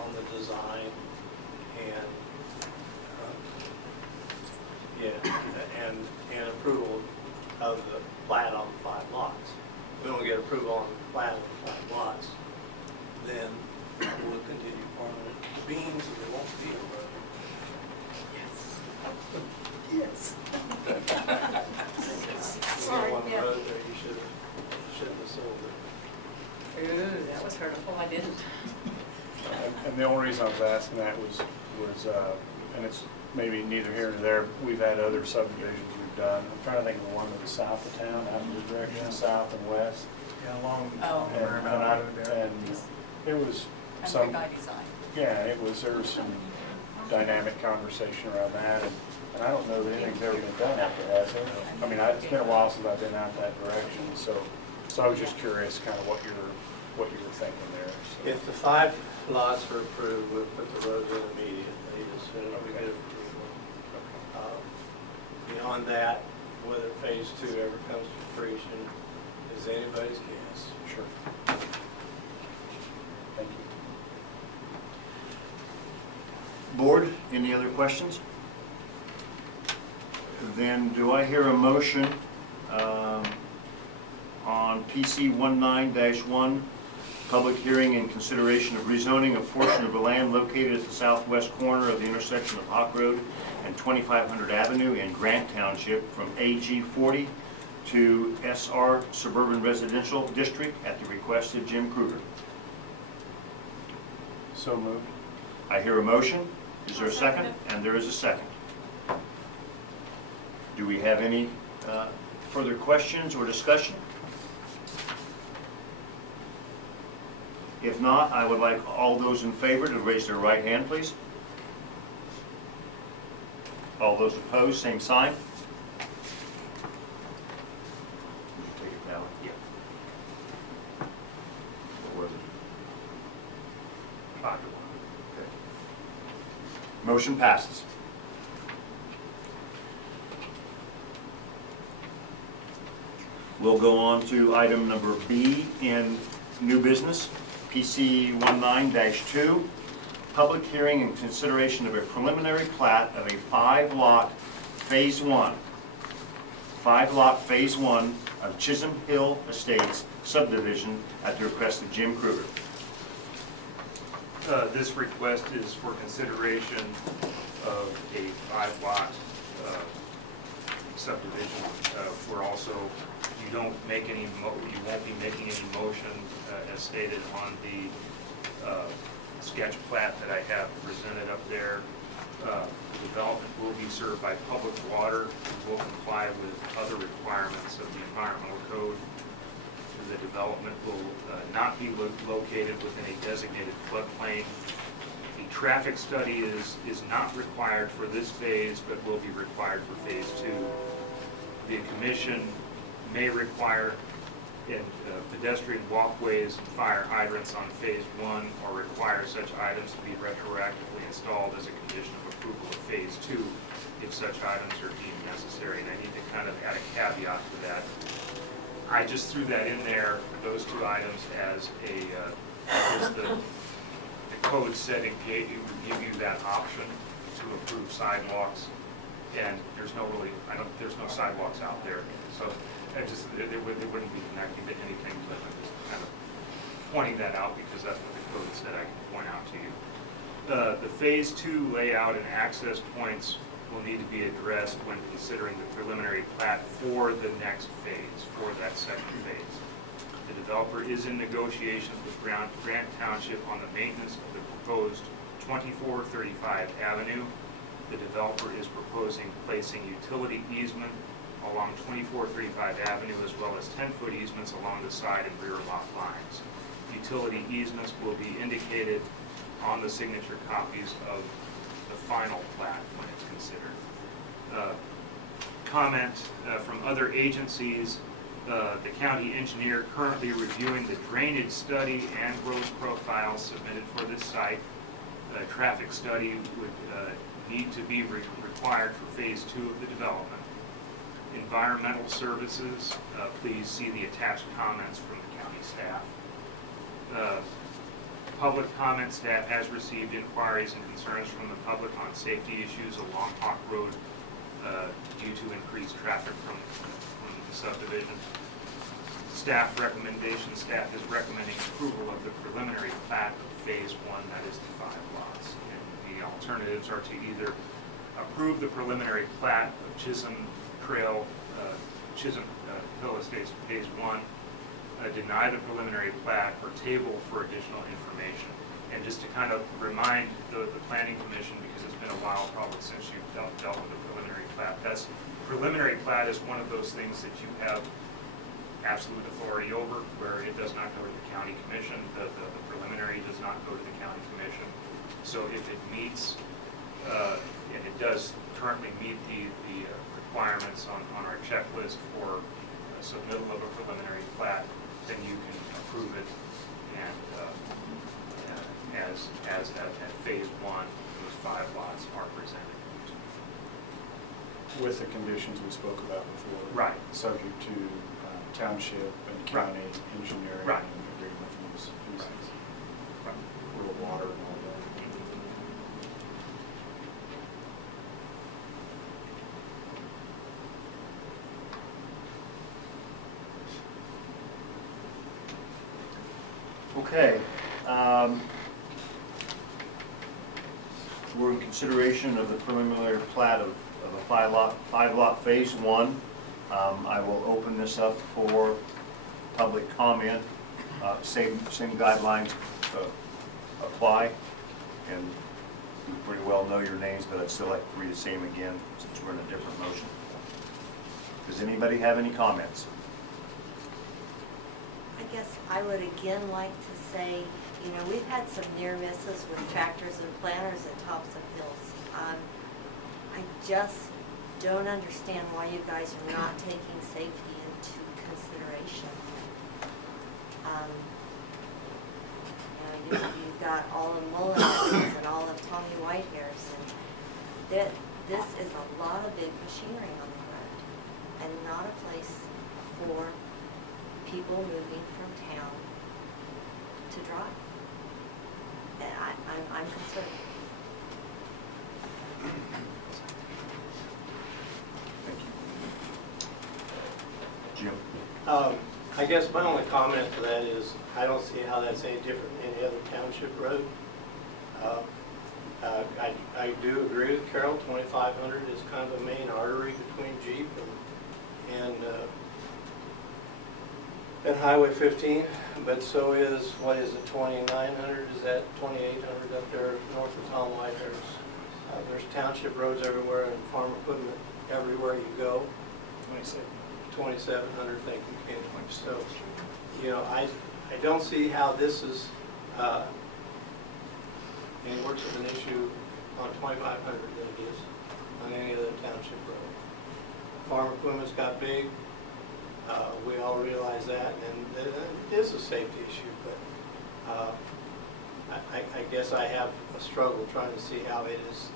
on the design and, and approval of the plat on the 5 lots. We don't get approval on the plat of the 5 lots, then we'll continue farming the beans and there won't be a road. Yes. Sorry, on the road there, you shouldn't have sold it. Ooh, that was hurtful. I didn't. And the only reason I was asking that was, and it's maybe neither here nor there, we've had other subdivisions we've done. I'm trying to think of the one to the south of town, out in the direction, south and west. Yeah, along. Oh. And it was some, Country by design. yeah, there was some dynamic conversation around that, and I don't know that anything's ever been done out there, has it? I mean, it's been a while since I've been out that direction, so I was just curious kind of what you were thinking there. so. If the 5 lots were approved, we'll put the roads in immediately as soon as we get approval. Beyond that, whether phase 2 ever comes to fruition is anybody's guess. Sure. Thank you. Board, any other questions? Then do I hear a motion on PC 19-1, public hearing and consideration of rezoning a portion of the land located at the southwest corner of the intersection of Hawk Road and 2500 Avenue in Grant Township from AG 40 to SR Suburban Residential District at the request of Jim Kruger? So moved. I hear a motion. Is there a second? And there is a second. Do we have any further questions or discussion? If not, I would like all those in favor to raise their right hand, please. All those opposed, same sign. Would you take it, Valerie? Yeah. What was it? 5 to 1. Okay. Motion passes. We'll go on to item number B in new business, PC 19-2, public hearing and consideration of a preliminary plat of a 5-lot Phase 1, 5-lot Phase 1 of Chisholm Hill Estates subdivision at the request of Jim Kruger. This request is for consideration of a 5-lot subdivision. We're also, you won't be making any motion as stated on the sketch plat that I have presented up there. The development will be served by public water and will comply with other requirements of the environmental code. The development will not be located within a designated floodplain. The traffic study is not required for this phase, but will be required for phase 2. The commission may require pedestrian walkways and fire hydrants on phase 1, or require such items to be retroactively installed as a condition of approval of phase 2 if such items are deemed necessary. And I need to kind of add a caveat to that. I just threw that in there, those 2 items, as the code said it would give you that option to approve sidewalks, and there's no sidewalks out there, so they wouldn't be connecting to anything, but I'm just kind of pointing that out because that's what the code said I can point out to you. The phase 2 layout and access points will need to be addressed when considering the preliminary plat for the next phase, for that second phase. The developer is in negotiations with Grant Township on the maintenance of the proposed 2435 Avenue. The developer is proposing placing utility easement along 2435 Avenue as well as 10-foot easements along the side and rear lot lines. Utility easements will be indicated on the signature copies of the final plat when it's considered. Comment from other agencies, the county engineer currently reviewing the drainage study and road profile submitted for this site. A traffic study would need to be required for phase 2 of the development. Environmental services, please see the attached comments from the county staff. Public comment, staff has received inquiries and concerns from the public on safety issues along Hawk Road due to increased traffic from the subdivision. Staff recommendation, staff is recommending approval of the preliminary plat of phase 1, that is the 5 lots. And the alternatives are to either approve the preliminary plat of Chisholm Hill Estates phase 1, deny the preliminary plat, or table for additional information. And just to kind of remind the Planning Commission, because it's been a while probably since you've dealt with the preliminary plat, preliminary plat is one of those things that you have absolute authority over, where it does not go to the county commission. The preliminary does not go to the county commission. So if it meets 5 lots are presented. With the conditions we spoke about before. Right. Subject to township and county engineering Right. agreement and these things. Right. Rural water and all that. Okay. We're in consideration of the preliminary plat of a five lot phase one. I will open this up for public comment. Same guidelines apply. And you pretty well know your names, but I'd still like to read the same again since we're in a different motion. Does anybody have any comments? I guess I would again like to say, you know, we've had some near misses with tractors and planters at tops of hills. I just don't understand why you guys are not taking safety into consideration. You know, you've got all of Mullins and all of Tommy Whitehairs, and this is a lot of big machinery on the road, and not a place for people moving from town to drive. And I'm concerned. Thank you. Jim? I guess my only comment to that is, I don't see how that's any different than any other township road. I do agree with Carol, 2500 is kind of a main artery between Jeep and Highway 15, but so is, what is it, 2900, is that 2800 up there north of Tom Whitehurst? There's township roads everywhere and farm equipment everywhere you go. 2700, thank you, Ken. So, you know, I don't see how this is any worse of an issue on 2500 than it is on any other township road. Farm equipment's got big. We all realize that, and it is a safety issue, but I guess I have a struggle trying to see how it is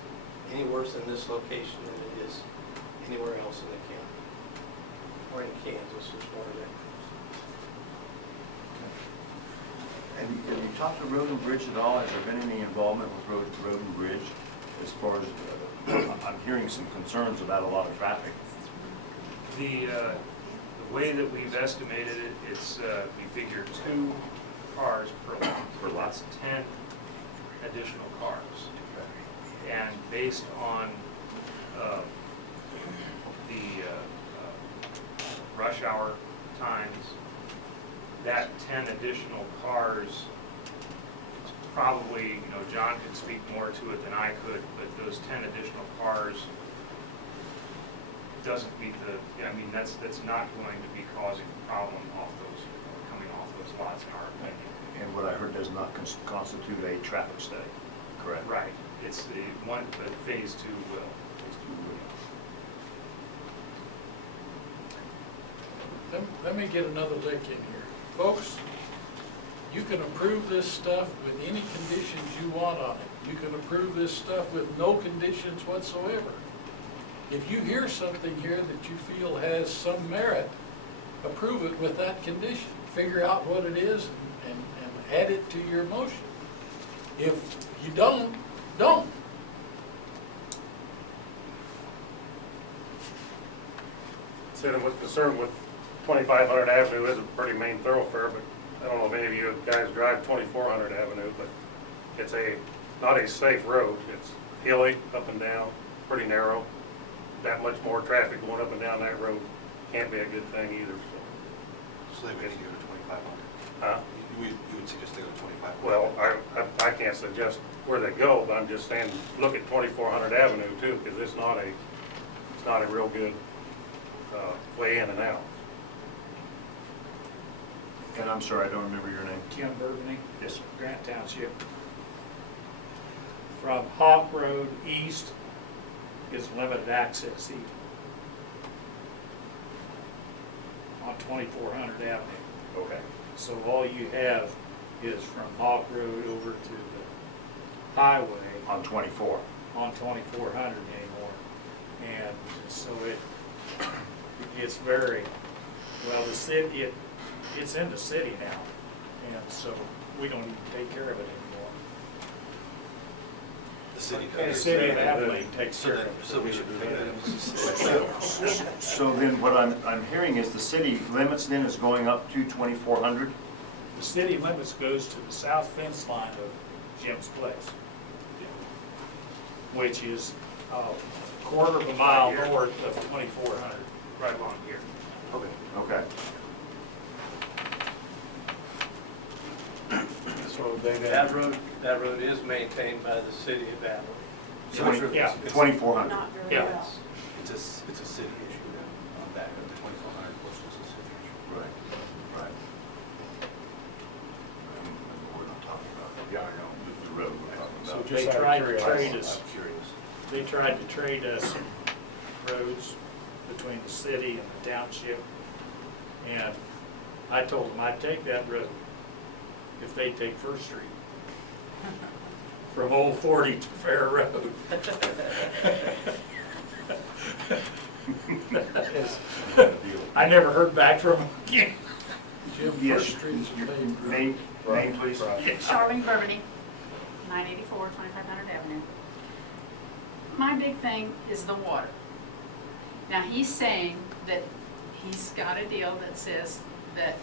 any worse in this location than it is anywhere else in the county, or in Kansas as far as that And have you talked to Road and Bridge at all? Has there been any involvement with Road and Bridge as far as, I'm hearing some concerns about a lot of traffic. The way that we've estimated it, it's, we figure 2 cars per lot. Per lot. That's 10 additional cars. And based on the rush hour times, that 10 additional cars, probably, you know, John could speak more to it than I could, but those 10 additional cars doesn't meet the, I mean, that's not going to be causing a problem off those, coming off those lots in our opinion. And what I heard does not constitute a traffic study, correct? Right, it's the one, but phase 2 will. Let me get another lick in here. Folks, you can approve this stuff with any conditions you want on it. You can approve this stuff with no conditions whatsoever. If you hear something here that you feel has some merit, approve it with that condition. Figure out what it is and add it to your motion. If you don't. Said I was concerned with 2500 Avenue is a pretty main thoroughfare, but I don't know if any of you guys drive 2400 Avenue, but it's not a safe road. It's hilly, up and down, pretty narrow. That much more traffic going up and down that road can't be a good thing either, So they would go to 2500. Huh? You would suggest they go to 2500? Well, I can't suggest where they go, but I'm just saying, look at 2400 Avenue too, because it's not a real good way in and out. And I'm sorry, I don't remember your name. Kim Burbank. Yes, sir. Grant Township. From Hawk Road east is limited access even on 2400 Avenue. Okay. So all you have is from Hawk Road over to the highway on 24. on 2400 anymore. And so it's very, well, the city, it's in the city now. And so we don't even take care of it anymore. The city The does. city of Abilene takes care of it. So we should put that in. So then what I'm hearing is the city limits then is going up to 2,400? The city limits goes to the south fence line of Jim's Place, which is a quarter of a mile north of 2400. Right along here. Okay. So they That road is maintained by the city of Abilene. Yeah. 2,400. Not very Yeah. well. It's a city issue then, on that, the 2,400 portion is a city issue. Right. We're not talking about, yeah, I know, the road we're talking So about. they tried to trade us, I'm curious. they tried to trade us some roads between the city and the township. And I told them I'd take that road if they'd take First Street. From Old 40 to Fair Road. I never heard back from them again. Jim, Yes, First Street's your paved road. name, please. Charlene Burgundy, 984 2500 Avenue. My big thing is the water. Now, he's saying that he's got a deal that says that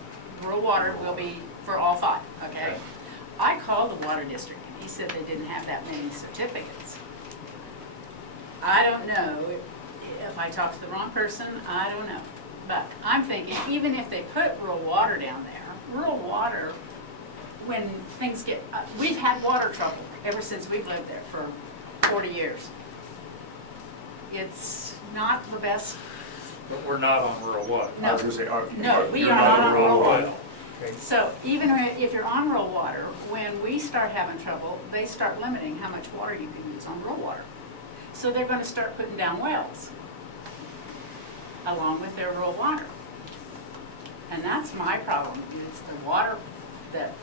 rural water will be for all five, okay? I called the water district, and he said they didn't have that many certificates. I don't know if I talked to the wrong person, I don't know. But I'm thinking, even if they put rural water down there, rural water, when things get, we've had water trouble ever since we've lived there for 40 years. It's not the best. But we're not on rural water. I was gonna say, No, we you're are not not on rural water. Okay. So even if you're on rural water, when we start having trouble, they start limiting how much water you can use on rural water. So they're gonna start putting down wells along with their rural water. And that's my problem, is the water that,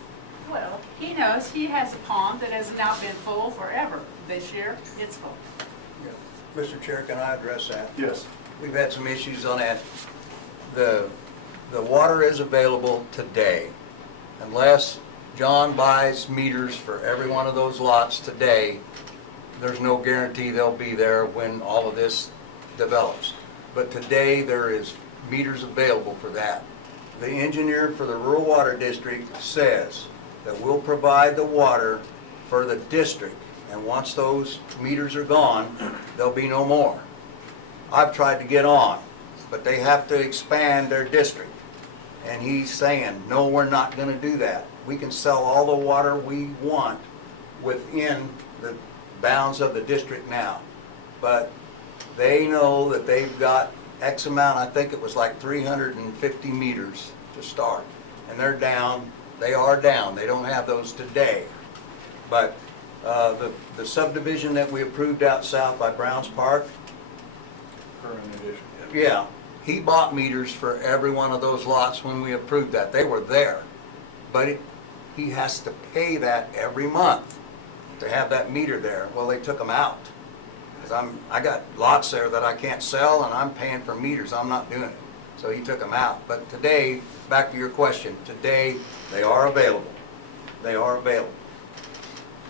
well, he knows he has a pond that has now been full forever. This year, it's full. Mr. Chair, can I address that? Yes. We've had some issues on that. The water is available today. Unless John buys meters for every one of those lots today, there's no guarantee they'll be there when all of this develops. But today, there is meters available for that. The engineer for the rural water district says that we'll provide the water for the district. And once those meters are gone, there'll be no more. I've tried to get on, but they have to expand their district. And he's saying, no, we're not gonna do that. We can sell all the water we want within the bounds of the district now. But they know that they've got X amount, I think it was like 350 meters to start. And they're down, they are down, they don't have those today. But the subdivision that we approved out south by Browns Park, Current edition. yeah, he bought meters for every one of those lots when we approved that. They were there. But he has to pay that every month to have that meter there. Well, they took them out. Because I got lots there that I can't sell, and I'm paying for meters. I'm not doing it. So he took them out. But today, back to your question, today they are available. They are available.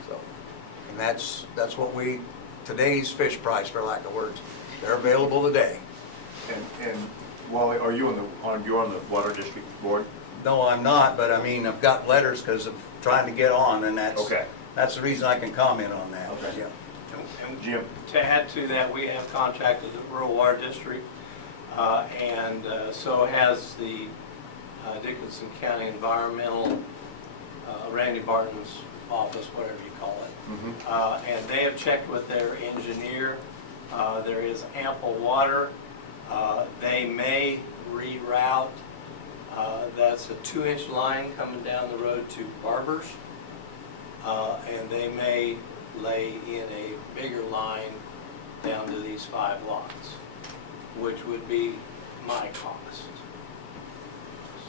So, and that's what today's fish price, for lack of words. They're available today. And Wally, are you on the water district board? No, I'm not, but I mean, I've got letters because of trying to get on, and Okay. that's the reason I can comment on that. Okay. Yeah. And Jim? to add to that, we have contacted the rural water district, and so has the Dickinson County Environmental, Randy Barton's office, whatever you call it. And they have checked with their engineer. There is ample water. They may reroute. That's a 2-inch line coming down the road to Barber's. And they may lay in a bigger line down to these 5 lots, which would be my cost.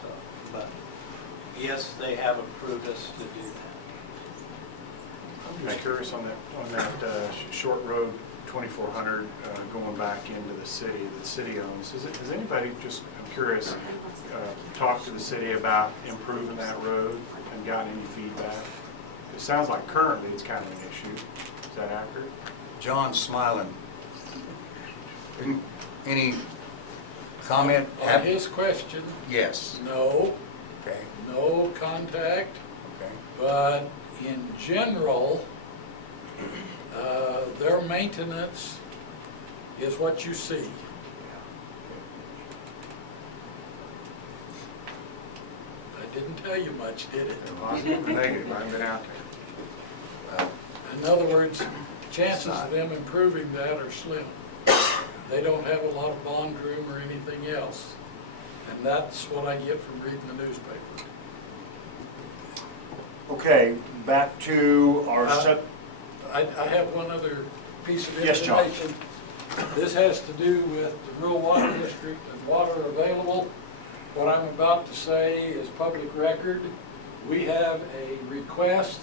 So, but yes, they have approved us to do I'm just curious on that short road, 2400, going back into the city owns. Has anybody, just, I'm curious, talked to the city about improving that road and gotten any feedback? It sounds like currently it's kind of an issue. Is that accurate? John's smiling. Any comment? On his question, Yes. no, Okay, no contact, okay. but in general, their maintenance is what you see. I didn't tell you much, did it? Positive or negative? I haven't been out there. In other words, chances of them improving that are slim. They don't have a lot of bond room or anything else. And that's what I get from reading the newspaper. Okay, back to our I have one other piece of Yes, John. information. This has to do with the rural water district and water available. What I'm about to say is public record. We have a request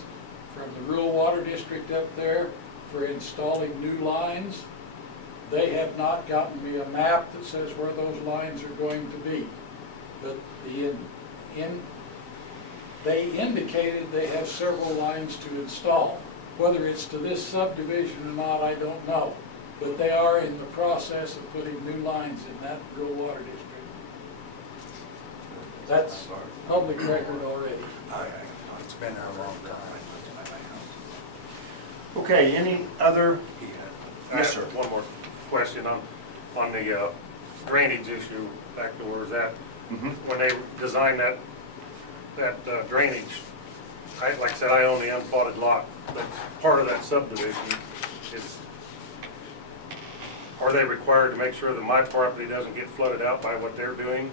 from the rural water district up there for installing new lines. They have not gotten me a map that says where those lines are going to be. But they indicated they have several lines to install. Whether it's to this subdivision or not, I don't know. But they are in the process of putting new lines in that rural water district. That's public record already. It's been there a long time. Okay, any other? I Yes, have sir. One more question on the drainage issue back doors. That Mhm. when they designed that drainage, like I said, I own the unplotted lot, but part of that subdivision is, are they required to make sure that my property doesn't get flooded out by what they're doing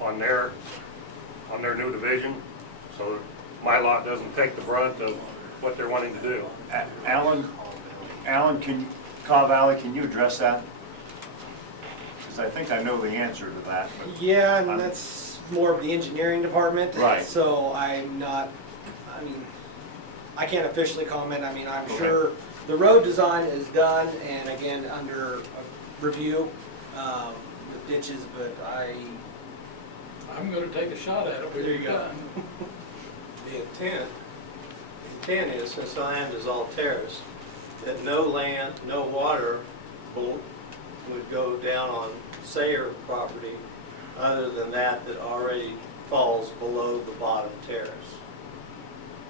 on their new division? So that my lot doesn't take the brunt of what they're wanting to do? Alan, Caw Valley, can you address that? Because I think I know the answer to that. But Yeah, I'm- and that's more of the engineering department. Right. So I'm not, I mean, I can't officially comment. I mean, I'm Okay. sure the road design is done and again, under review with ditches, but I'm gonna take a shot at it when There you're you go. done. The intent is, since the land is all terrace, that no land, no water would go down on Sayer property other than that already falls below the bottom terrace.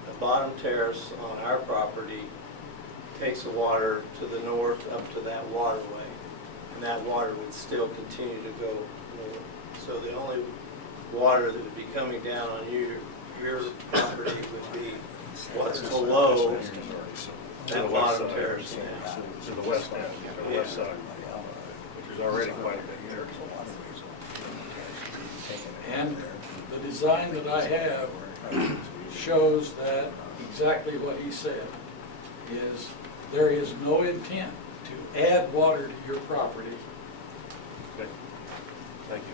The bottom terrace on our property takes the water to the north up to that waterway, and that water would still continue to go north. So the only water that would be coming down on your property would be what's below To the that west bottom side. terrace now. To the west end, to the west side, which is already quite a bit there. And the design that I have shows that exactly what he said, is there is no intent to add water to your property. Okay. Thank you.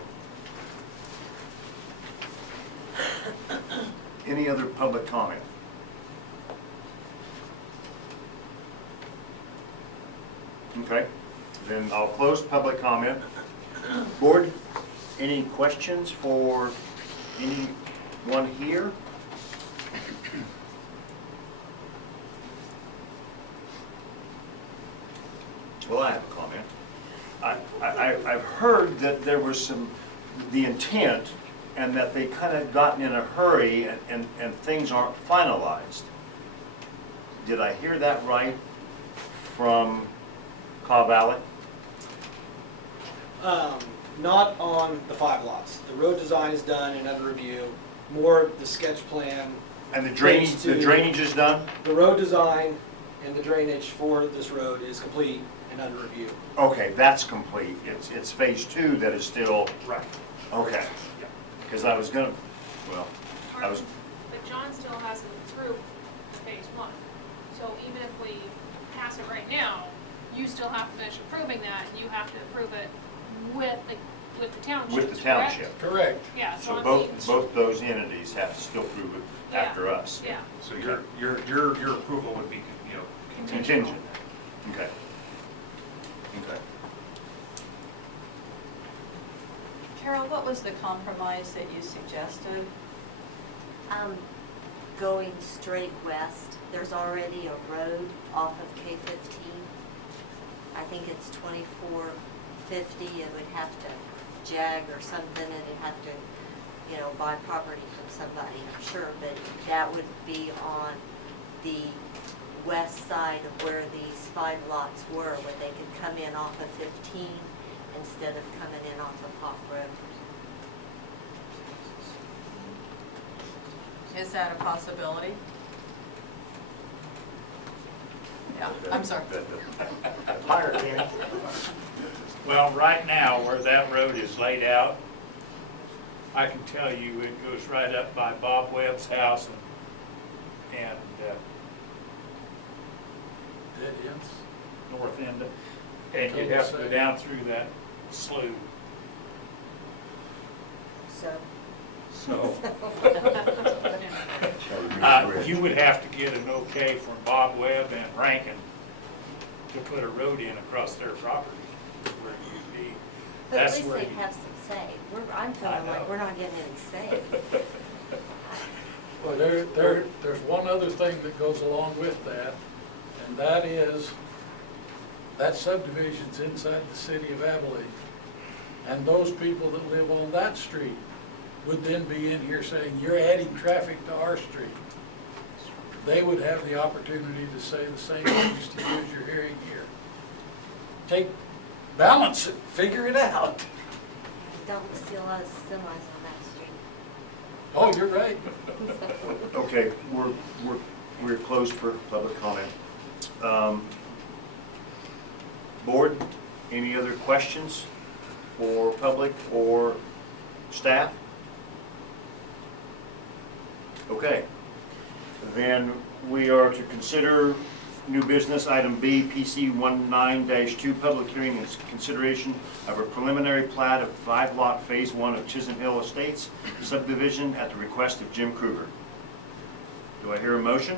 Any other public comment? Okay, then I'll close public comment. Board, any questions for anyone here? Well, I have a comment. I've heard that there was the intent, and that they kind of gotten in a hurry and things aren't finalized. Did I hear that right from Caw Valley? not on the 5 lots. The road design is done and under review, more the sketch plan. And the drainage is done? The road design and the drainage for this road is complete and under review. Okay, that's complete. It's phase 2 that is still, Right. okay. Because I was gonna, well, I was, But John still hasn't approved phase 1. So even if we pass it right now, you still have to finish approving that, and you have to approve it with, like, with the township. with the township. Correct. Yeah, so So on both, the, both those entities have to still prove it Yeah. after us. yeah. So your approval would be, Contingent. Okay. Okay. Carol, what was the compromise that you suggested? Going straight west, there's already a road off of K-15. I think it's 2450. It would have to jag or something, and it'd have to, buy property from somebody, I'm sure. But that would be on the west side of where these 5 lots were, where they could come in off of 15 instead of coming in off of Hawk Road. Is that a possibility? Yeah, I'm sorry. Higher, Danny. Well, right now, where that road is laid out, I can tell you it goes right up by Bob Webb's house and Dead ends. north end, and you'd have to go down through that slough. So, So, you would have to get an okay from Bob Webb and Rankin to put a road in across their property where you'd be. but at That's least where they'd you- have some say. I'm I feeling like know. we're not getting any say. Well, there's one other thing that goes along with that, and that is, that subdivision's inside the city of Abilene. And those people that live on that street would then be in here saying, you're adding traffic to our street. They would have the opportunity to say the same things to you as you're hearing here. Balance it, figure it out. Don't see a lot of semis on that street. Oh, you're right. Okay, we're closed for public comment. Board, any other questions for public or staff? Okay, then we are to consider new business, item B, PC 19-2, public hearing and consideration of a preliminary plat of 5-lot Phase 1 of Chisholm Hill Estates subdivision at the request of Jim Kruger. Do I hear a motion?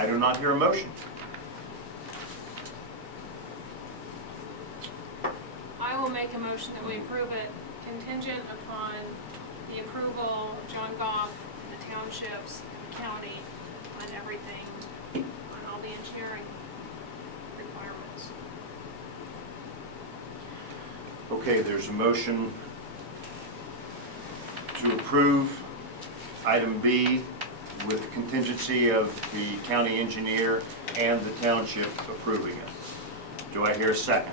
I do not hear a motion. I will make a motion that we approve it contingent upon the approval of John Goff, the townships, the county, on everything, on all the engineering requirements. Okay, there's a motion to approve item B with contingency of the county engineer and the township approving it. Do I hear a second?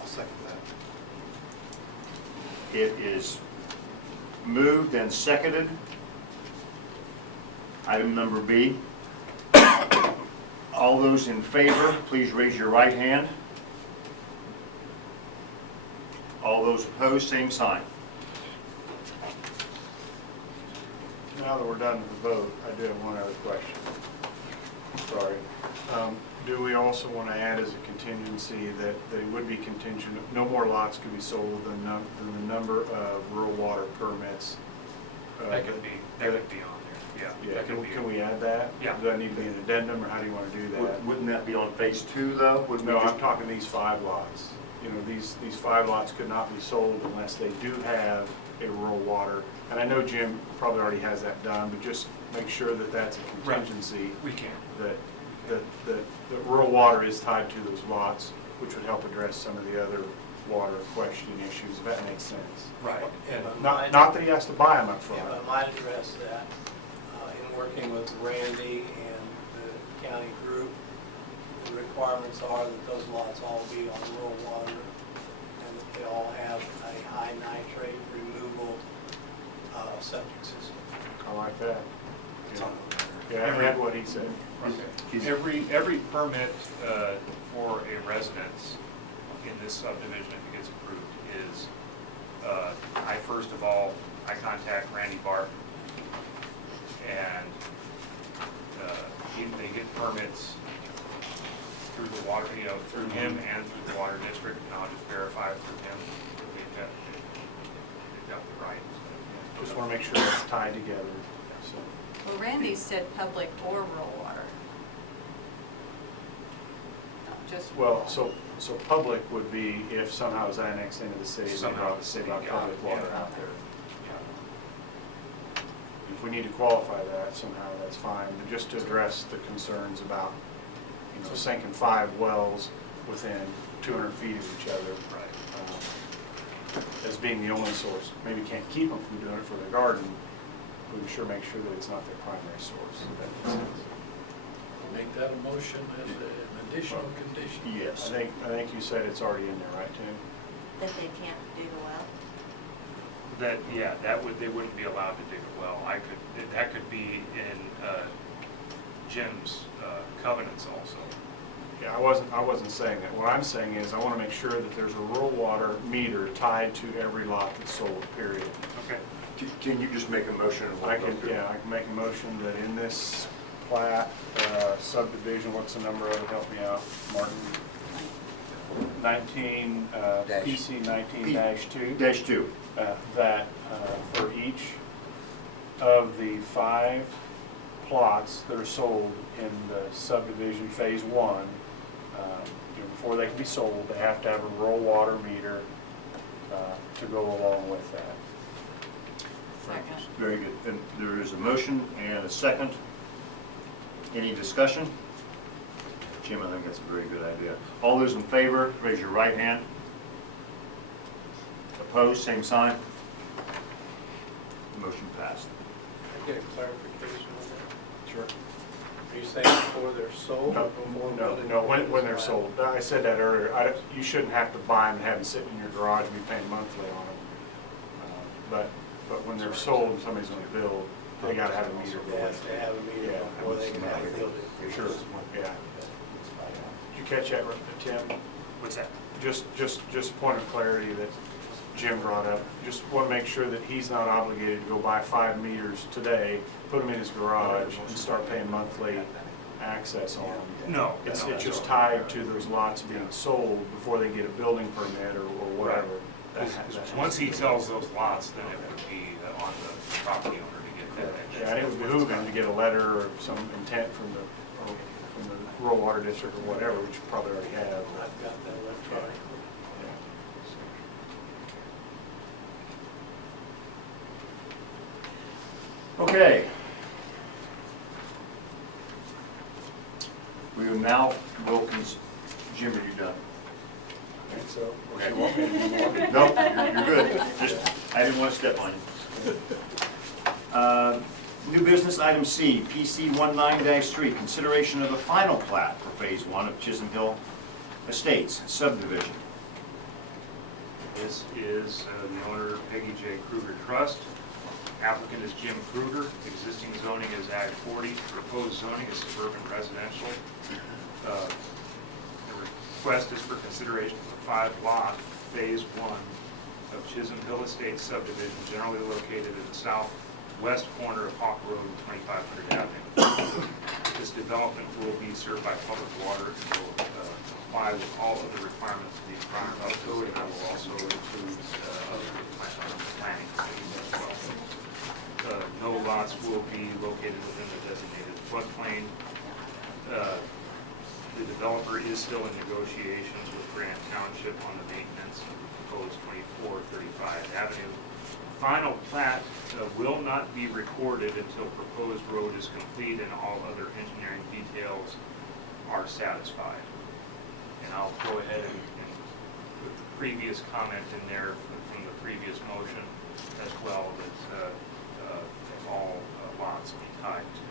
I'll second that. It is moved and seconded. Item number B. All those in favor, please raise your right hand. All those opposed, same sign. Now that we're done with the vote, I do have one other question. Sorry. Do we also want to add as a contingency that it would be contingent, no more lots could be sold than the number of rural water permits? That could be on there, yeah. Yeah, That could be- can we add that? Yeah. Does that need to be an addendum, or how do you want to do that? Wouldn't that be on phase 2 though? Wouldn't we No, just- I'm talking these 5 lots. You know, these 5 lots could not be sold unless they do have a rural water. And I know Jim probably already has that done, but just make sure that that's a Right. contingency. We can. That rural water is tied to those lots, which would help address some of the other water questioning issues, if that makes sense. Right. And Not that he has to buy them up front. Yeah, but I might address that in working with Randy and the county group. The requirements are that those lots all be on rural water, and that they all have a high nitrate removal septic system. I like that. It's on the Yeah, I read what he said. Every permit for a residence in this subdivision, if it gets approved, is, I contact Randy Barton, and they get permits through the water, through him and through the water district, and I'll just verify it through him that they've got the rights. Just want to make sure it's tied together, so. Well, Randy said public or rural water. Not just rural. Well, so public would be if somehow it's annexed into the city, Somehow the city got got public it, water yeah. out there. If we need to qualify that somehow, that's fine, but just to address the concerns about, sinking 5 wells within 200 feet of each other. As being the only source. Maybe can't keep them from doing it for their garden, but we sure make sure that it's not their primary source, if that makes sense. Make that a motion as an additional condition. Yes. I think you said it's already in there, right, Tim? That they can't dig a well? They wouldn't be allowed to dig a well. That could be in Jim's covenants also. Yeah, I wasn't saying that. What I'm saying is I want to make sure that there's a rural water meter tied to every lot that's sold, period. Okay. Can you just make a motion? And we'll I go can, through? yeah, I can make a motion that in this plat, subdivision, what's the number of it? Help me out, Martin. 19, PC 19-2. -2. That for each of the 5 plots that are sold in the subdivision phase 1, before they can be sold, they have to have a rural water meter to go along with that. Second. Very good. And there is a motion and a second. Any discussion? Jim, I think that's a very good idea. All those in favor, raise your right hand. Opposed, same sign. Motion passed. Can I get a clarification on that? Sure. Are you saying before they're sold or before building? No, when they're sold. I said that earlier. You shouldn't have to buy them and have them sitting in your garage and be paying monthly on them. But when they're sold and somebody's going to build, they got to have a meter. They have to have a meter Yeah. before they can have a building. Sure, yeah. Did you catch that, Tim? What's that? Just point of clarity that Jim brought up. Just want to make sure that he's not obligated to go buy 5 meters today, put them in his garage, and start paying monthly access on them. No. It's just tied to those lots being sold before they get a building permit or whatever. Once he sells those lots, then it would be on the property owner to get that. Yeah, and it would behoove him to get a letter or some intent from the rural water district or whatever, which you probably already have. I've got that electronically. Okay. We will now, Jim, are you done? I think so. Okay. You want me to do more? No, you're good. Just, I didn't want to step on you. New business item C, PC 19-3, consideration of the final plat for Phase 1 of Chisholm Hill Estates subdivision. This is the owner Peggy J. Kruger Trust. Applicant is Jim Kruger. Existing zoning is Ag 40. Proposed zoning is suburban residential. The request is for consideration for 5-lot Phase 1 of Chisholm Hill Estates subdivision, generally located in the southwest corner of Hawk Road and 2500 Avenue. This development will be served by public water and will comply with all of the requirements of the environmental code, and I will also include other planning as well. No lots will be located within the designated floodplain. The developer is still in negotiations with Grant Township on the maintenance of the proposed 2435 Avenue. Final plat will not be recorded until proposed road is complete and all other engineering details are satisfied. And I'll go ahead and put the previous comment in there from the previous motion as well, that all lots be tied to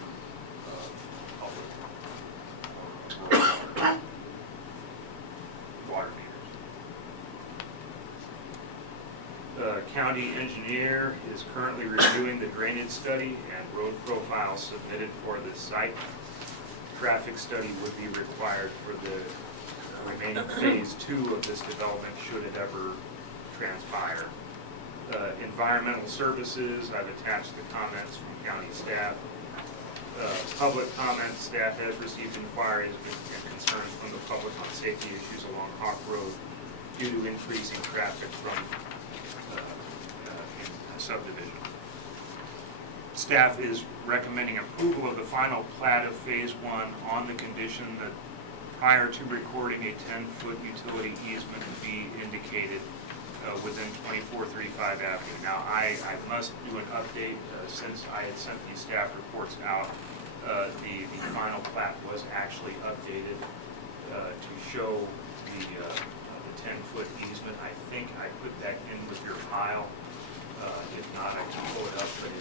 public water meters. County engineer is currently reviewing the drainage study and road profile submitted for this site. Traffic study would be required for the remaining phase 2 of this development should it ever transpire. Environmental services, I've attached the comments from county staff. Public comments, staff has received inquiries and concerns from the public on safety issues along Hawk Road due to increasing traffic from subdivision. Staff is recommending approval of the final plat of phase 1 on the condition that prior to recording a 10-foot utility easement be indicated within 2435 Avenue. Now, I must do an update since I had sent these staff reports out. The final plat was actually updated to show the 10-foot easement. I think I put that in with your file. If not, I can pull it up, but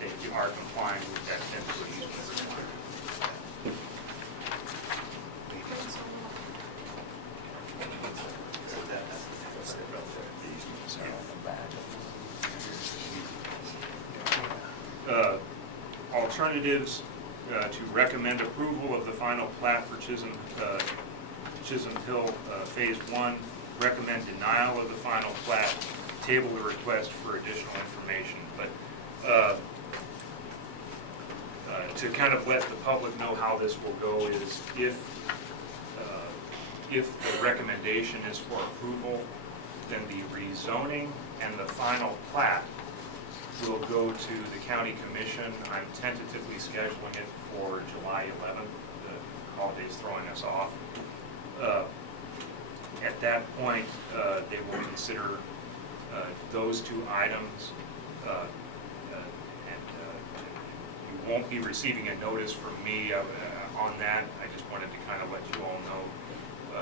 they are complying with that 10-foot easement requirement. Alternatives to recommend approval of the final plat for Chisholm Hill Phase 1, recommend denial of the final plat, table the request for additional information. But to kind of let the public know how this will go is if the recommendation is for approval, then the rezoning and the final plat will go to the county commission. I'm tentatively scheduling it for July 11th. The holiday's throwing us off. At that point, they will consider those two items, and you won't be receiving a notice from me on that. I just wanted to kind of let you all know,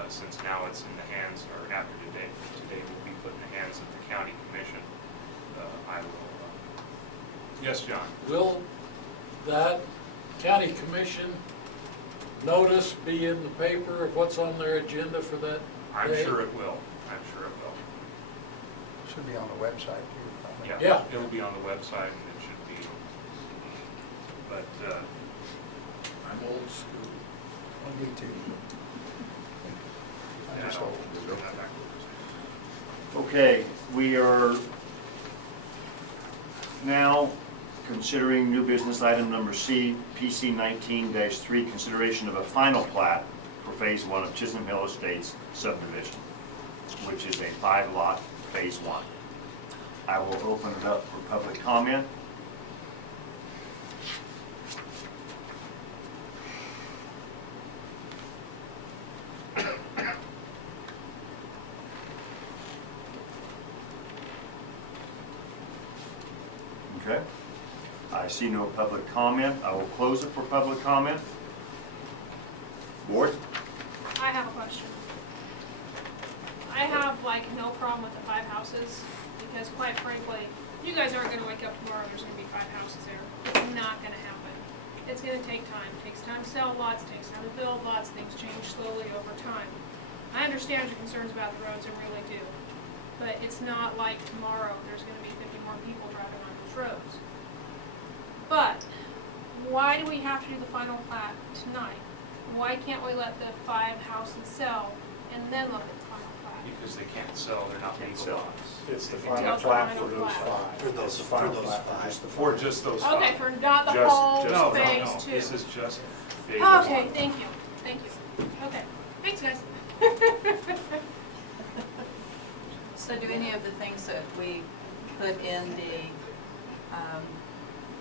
since now it's in the hands, or after today will be put in the hands of the county commission. I will. Yes, John. Will that county commission notice be in the paper of what's on their agenda for that I'm day? sure it will. I'm sure it will. Should be on the website too. Yeah, Yeah. It'll be on the website, and it should be. But I'm old school. Me too. I'm just no, old. we're not backwards. Okay, we are now considering new business item number C, PC 19-3, consideration of a final plat for Phase 1 of Chisholm Hill Estates subdivision, which is a 5-lot Phase 1. I will open it up for public comment. Okay. I see no public comment. I will close it for public comment. Board? I have a question. I have like no problem with the 5 houses, because quite frankly, you guys aren't gonna wake up tomorrow, there's gonna be 5 houses there. It's not gonna happen. It's gonna take time. It takes time to sell lots, it takes time to build lots, things change slowly over time. I understand your concerns about the roads, I really do. But it's not like tomorrow, there's gonna be 50 more people driving on those roads. But, why do we have to do the final plat tonight? Why can't we let the 5 houses sell and then look at the final plat? Because they can't sell, they're not legal lots. It's the Just final the plat final for those plat. 5. It's the final plat for just the 5. For just those 5. Okay, for not the Just- whole no, phase no, 2. this is just phase 1. Okay, thank you, thank you. Okay, thanks guys. So do any of the things that we put in the,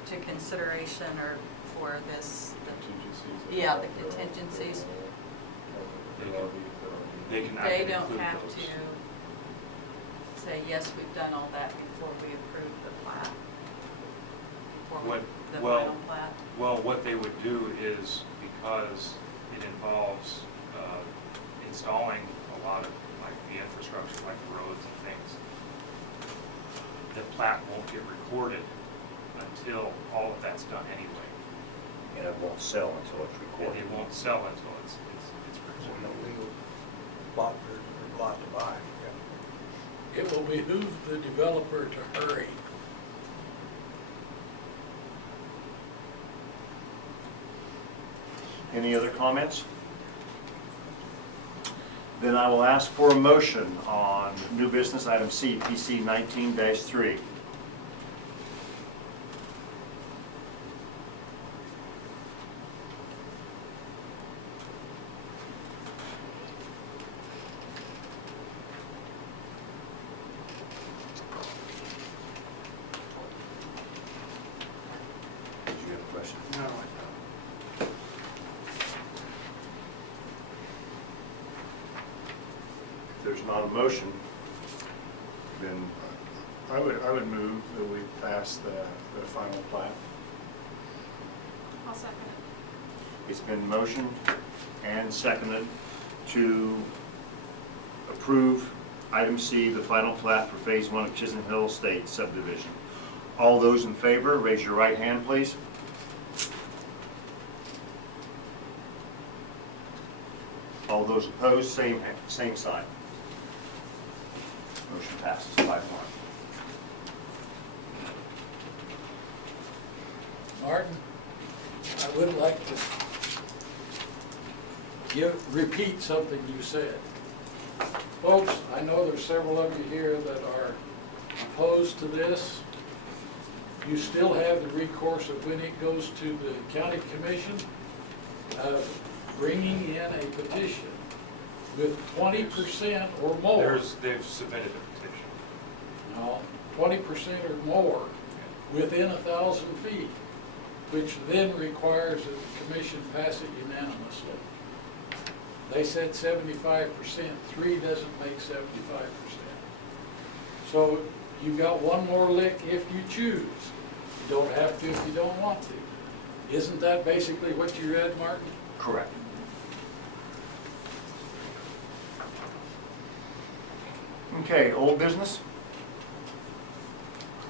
to consideration or for this, yeah, the contingencies, They can they actually don't include have those. to say, yes, we've done all that before we approve the plat? Before What- the well, final plat? Well, what they would do is, because it involves installing a lot of like the infrastructure, like the roads and things, the plat won't get recorded until all of that's done anyway. And it won't sell until it's And recorded. it won't sell until it's There's no recorded. legal lot or lot to buy. it will behoove the developer to hurry. Any other comments? Then I will ask for a motion on new business item C, PC 19-3. Did you have a question? No. If there's not a motion, then I would move that we pass the final plat. I'll second it. it's been motioned and seconded to approve item C, the final plat for Phase 1 of Chisholm Hill Estate subdivision. All those in favor, raise your right hand, please. All those opposed, same sign. Motion passes 5-1. Martin, I would like to repeat something you said. Folks, I know there's several of you here that are opposed to this. You still have the recourse of when it goes to the county commission, bringing in a petition with 20% or more. They've submitted a petition. No, 20% or more within 1,000 feet, which then requires that the commission pass it unanimously. They said 75%, 3 doesn't make 75%. So you've got one more lick if you choose. You don't have to if you don't want to. Isn't that basically what you read, Martin? Correct. Okay, old business?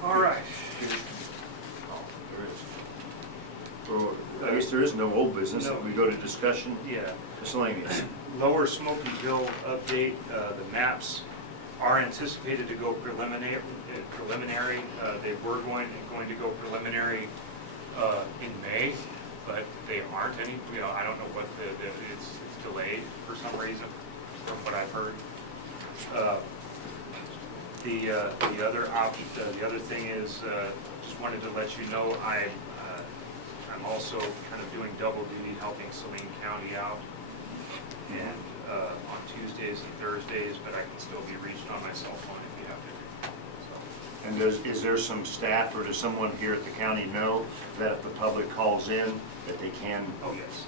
All right. Oh, there is. Well, I guess there is no old business. No. We go to discussion, Yeah. miscellaneous. Lower Smoky Hill update, the maps are anticipated to go preliminary. They were going to go preliminary in May, but they aren't any, I don't know what it's delayed for some reason, from what I've heard. The other option, the other thing is, just wanted to let you know, I'm also kind of doing double duty, helping Saline County out, and on Tuesdays and Thursdays, but I can still be reached on my cell phone if you have to. So. And is there some staff or does someone here at the county know that if the public calls in, that they can? Oh, yes.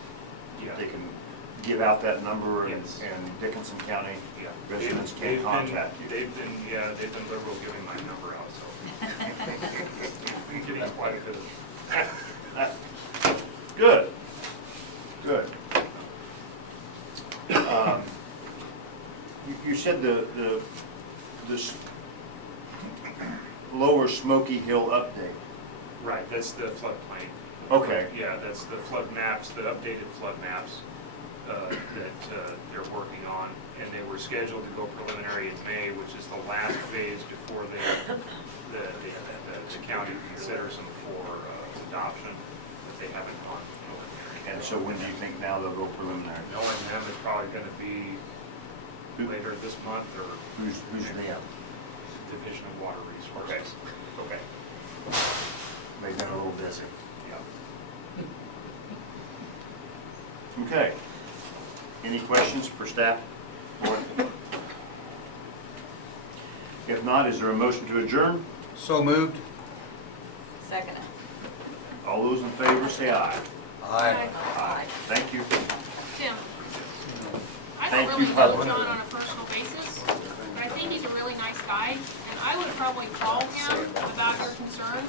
Yeah. They can give out that number and Yes. and Dickinson County Yeah. residents They've can contact you? They've been liberal giving my number out, so. I'm getting quite a bit of. Good, good. You said this Lower Smoky Hill update. Right, that's the floodplain. Okay. Yeah, that's the flood maps, the updated flood maps that they're working on. And they were scheduled to go preliminary in May, which is the last phase before the county considers them for adoption, but they haven't gone preliminary. And so when do you think now they'll go preliminary? Knowing them, it's probably gonna be later this month or. Who's them? Division of Water Resources. Okay. They've been a little busy. Yeah. Okay. Any questions for staff? If not, is there a motion to adjourn? So moved? Second. All those in favor say aye. Aye. Aye. Thank you. Tim, I Thank don't you, really know Pablo. John on a personal basis, but I think he's a really nice guy, and I would probably call him about your concern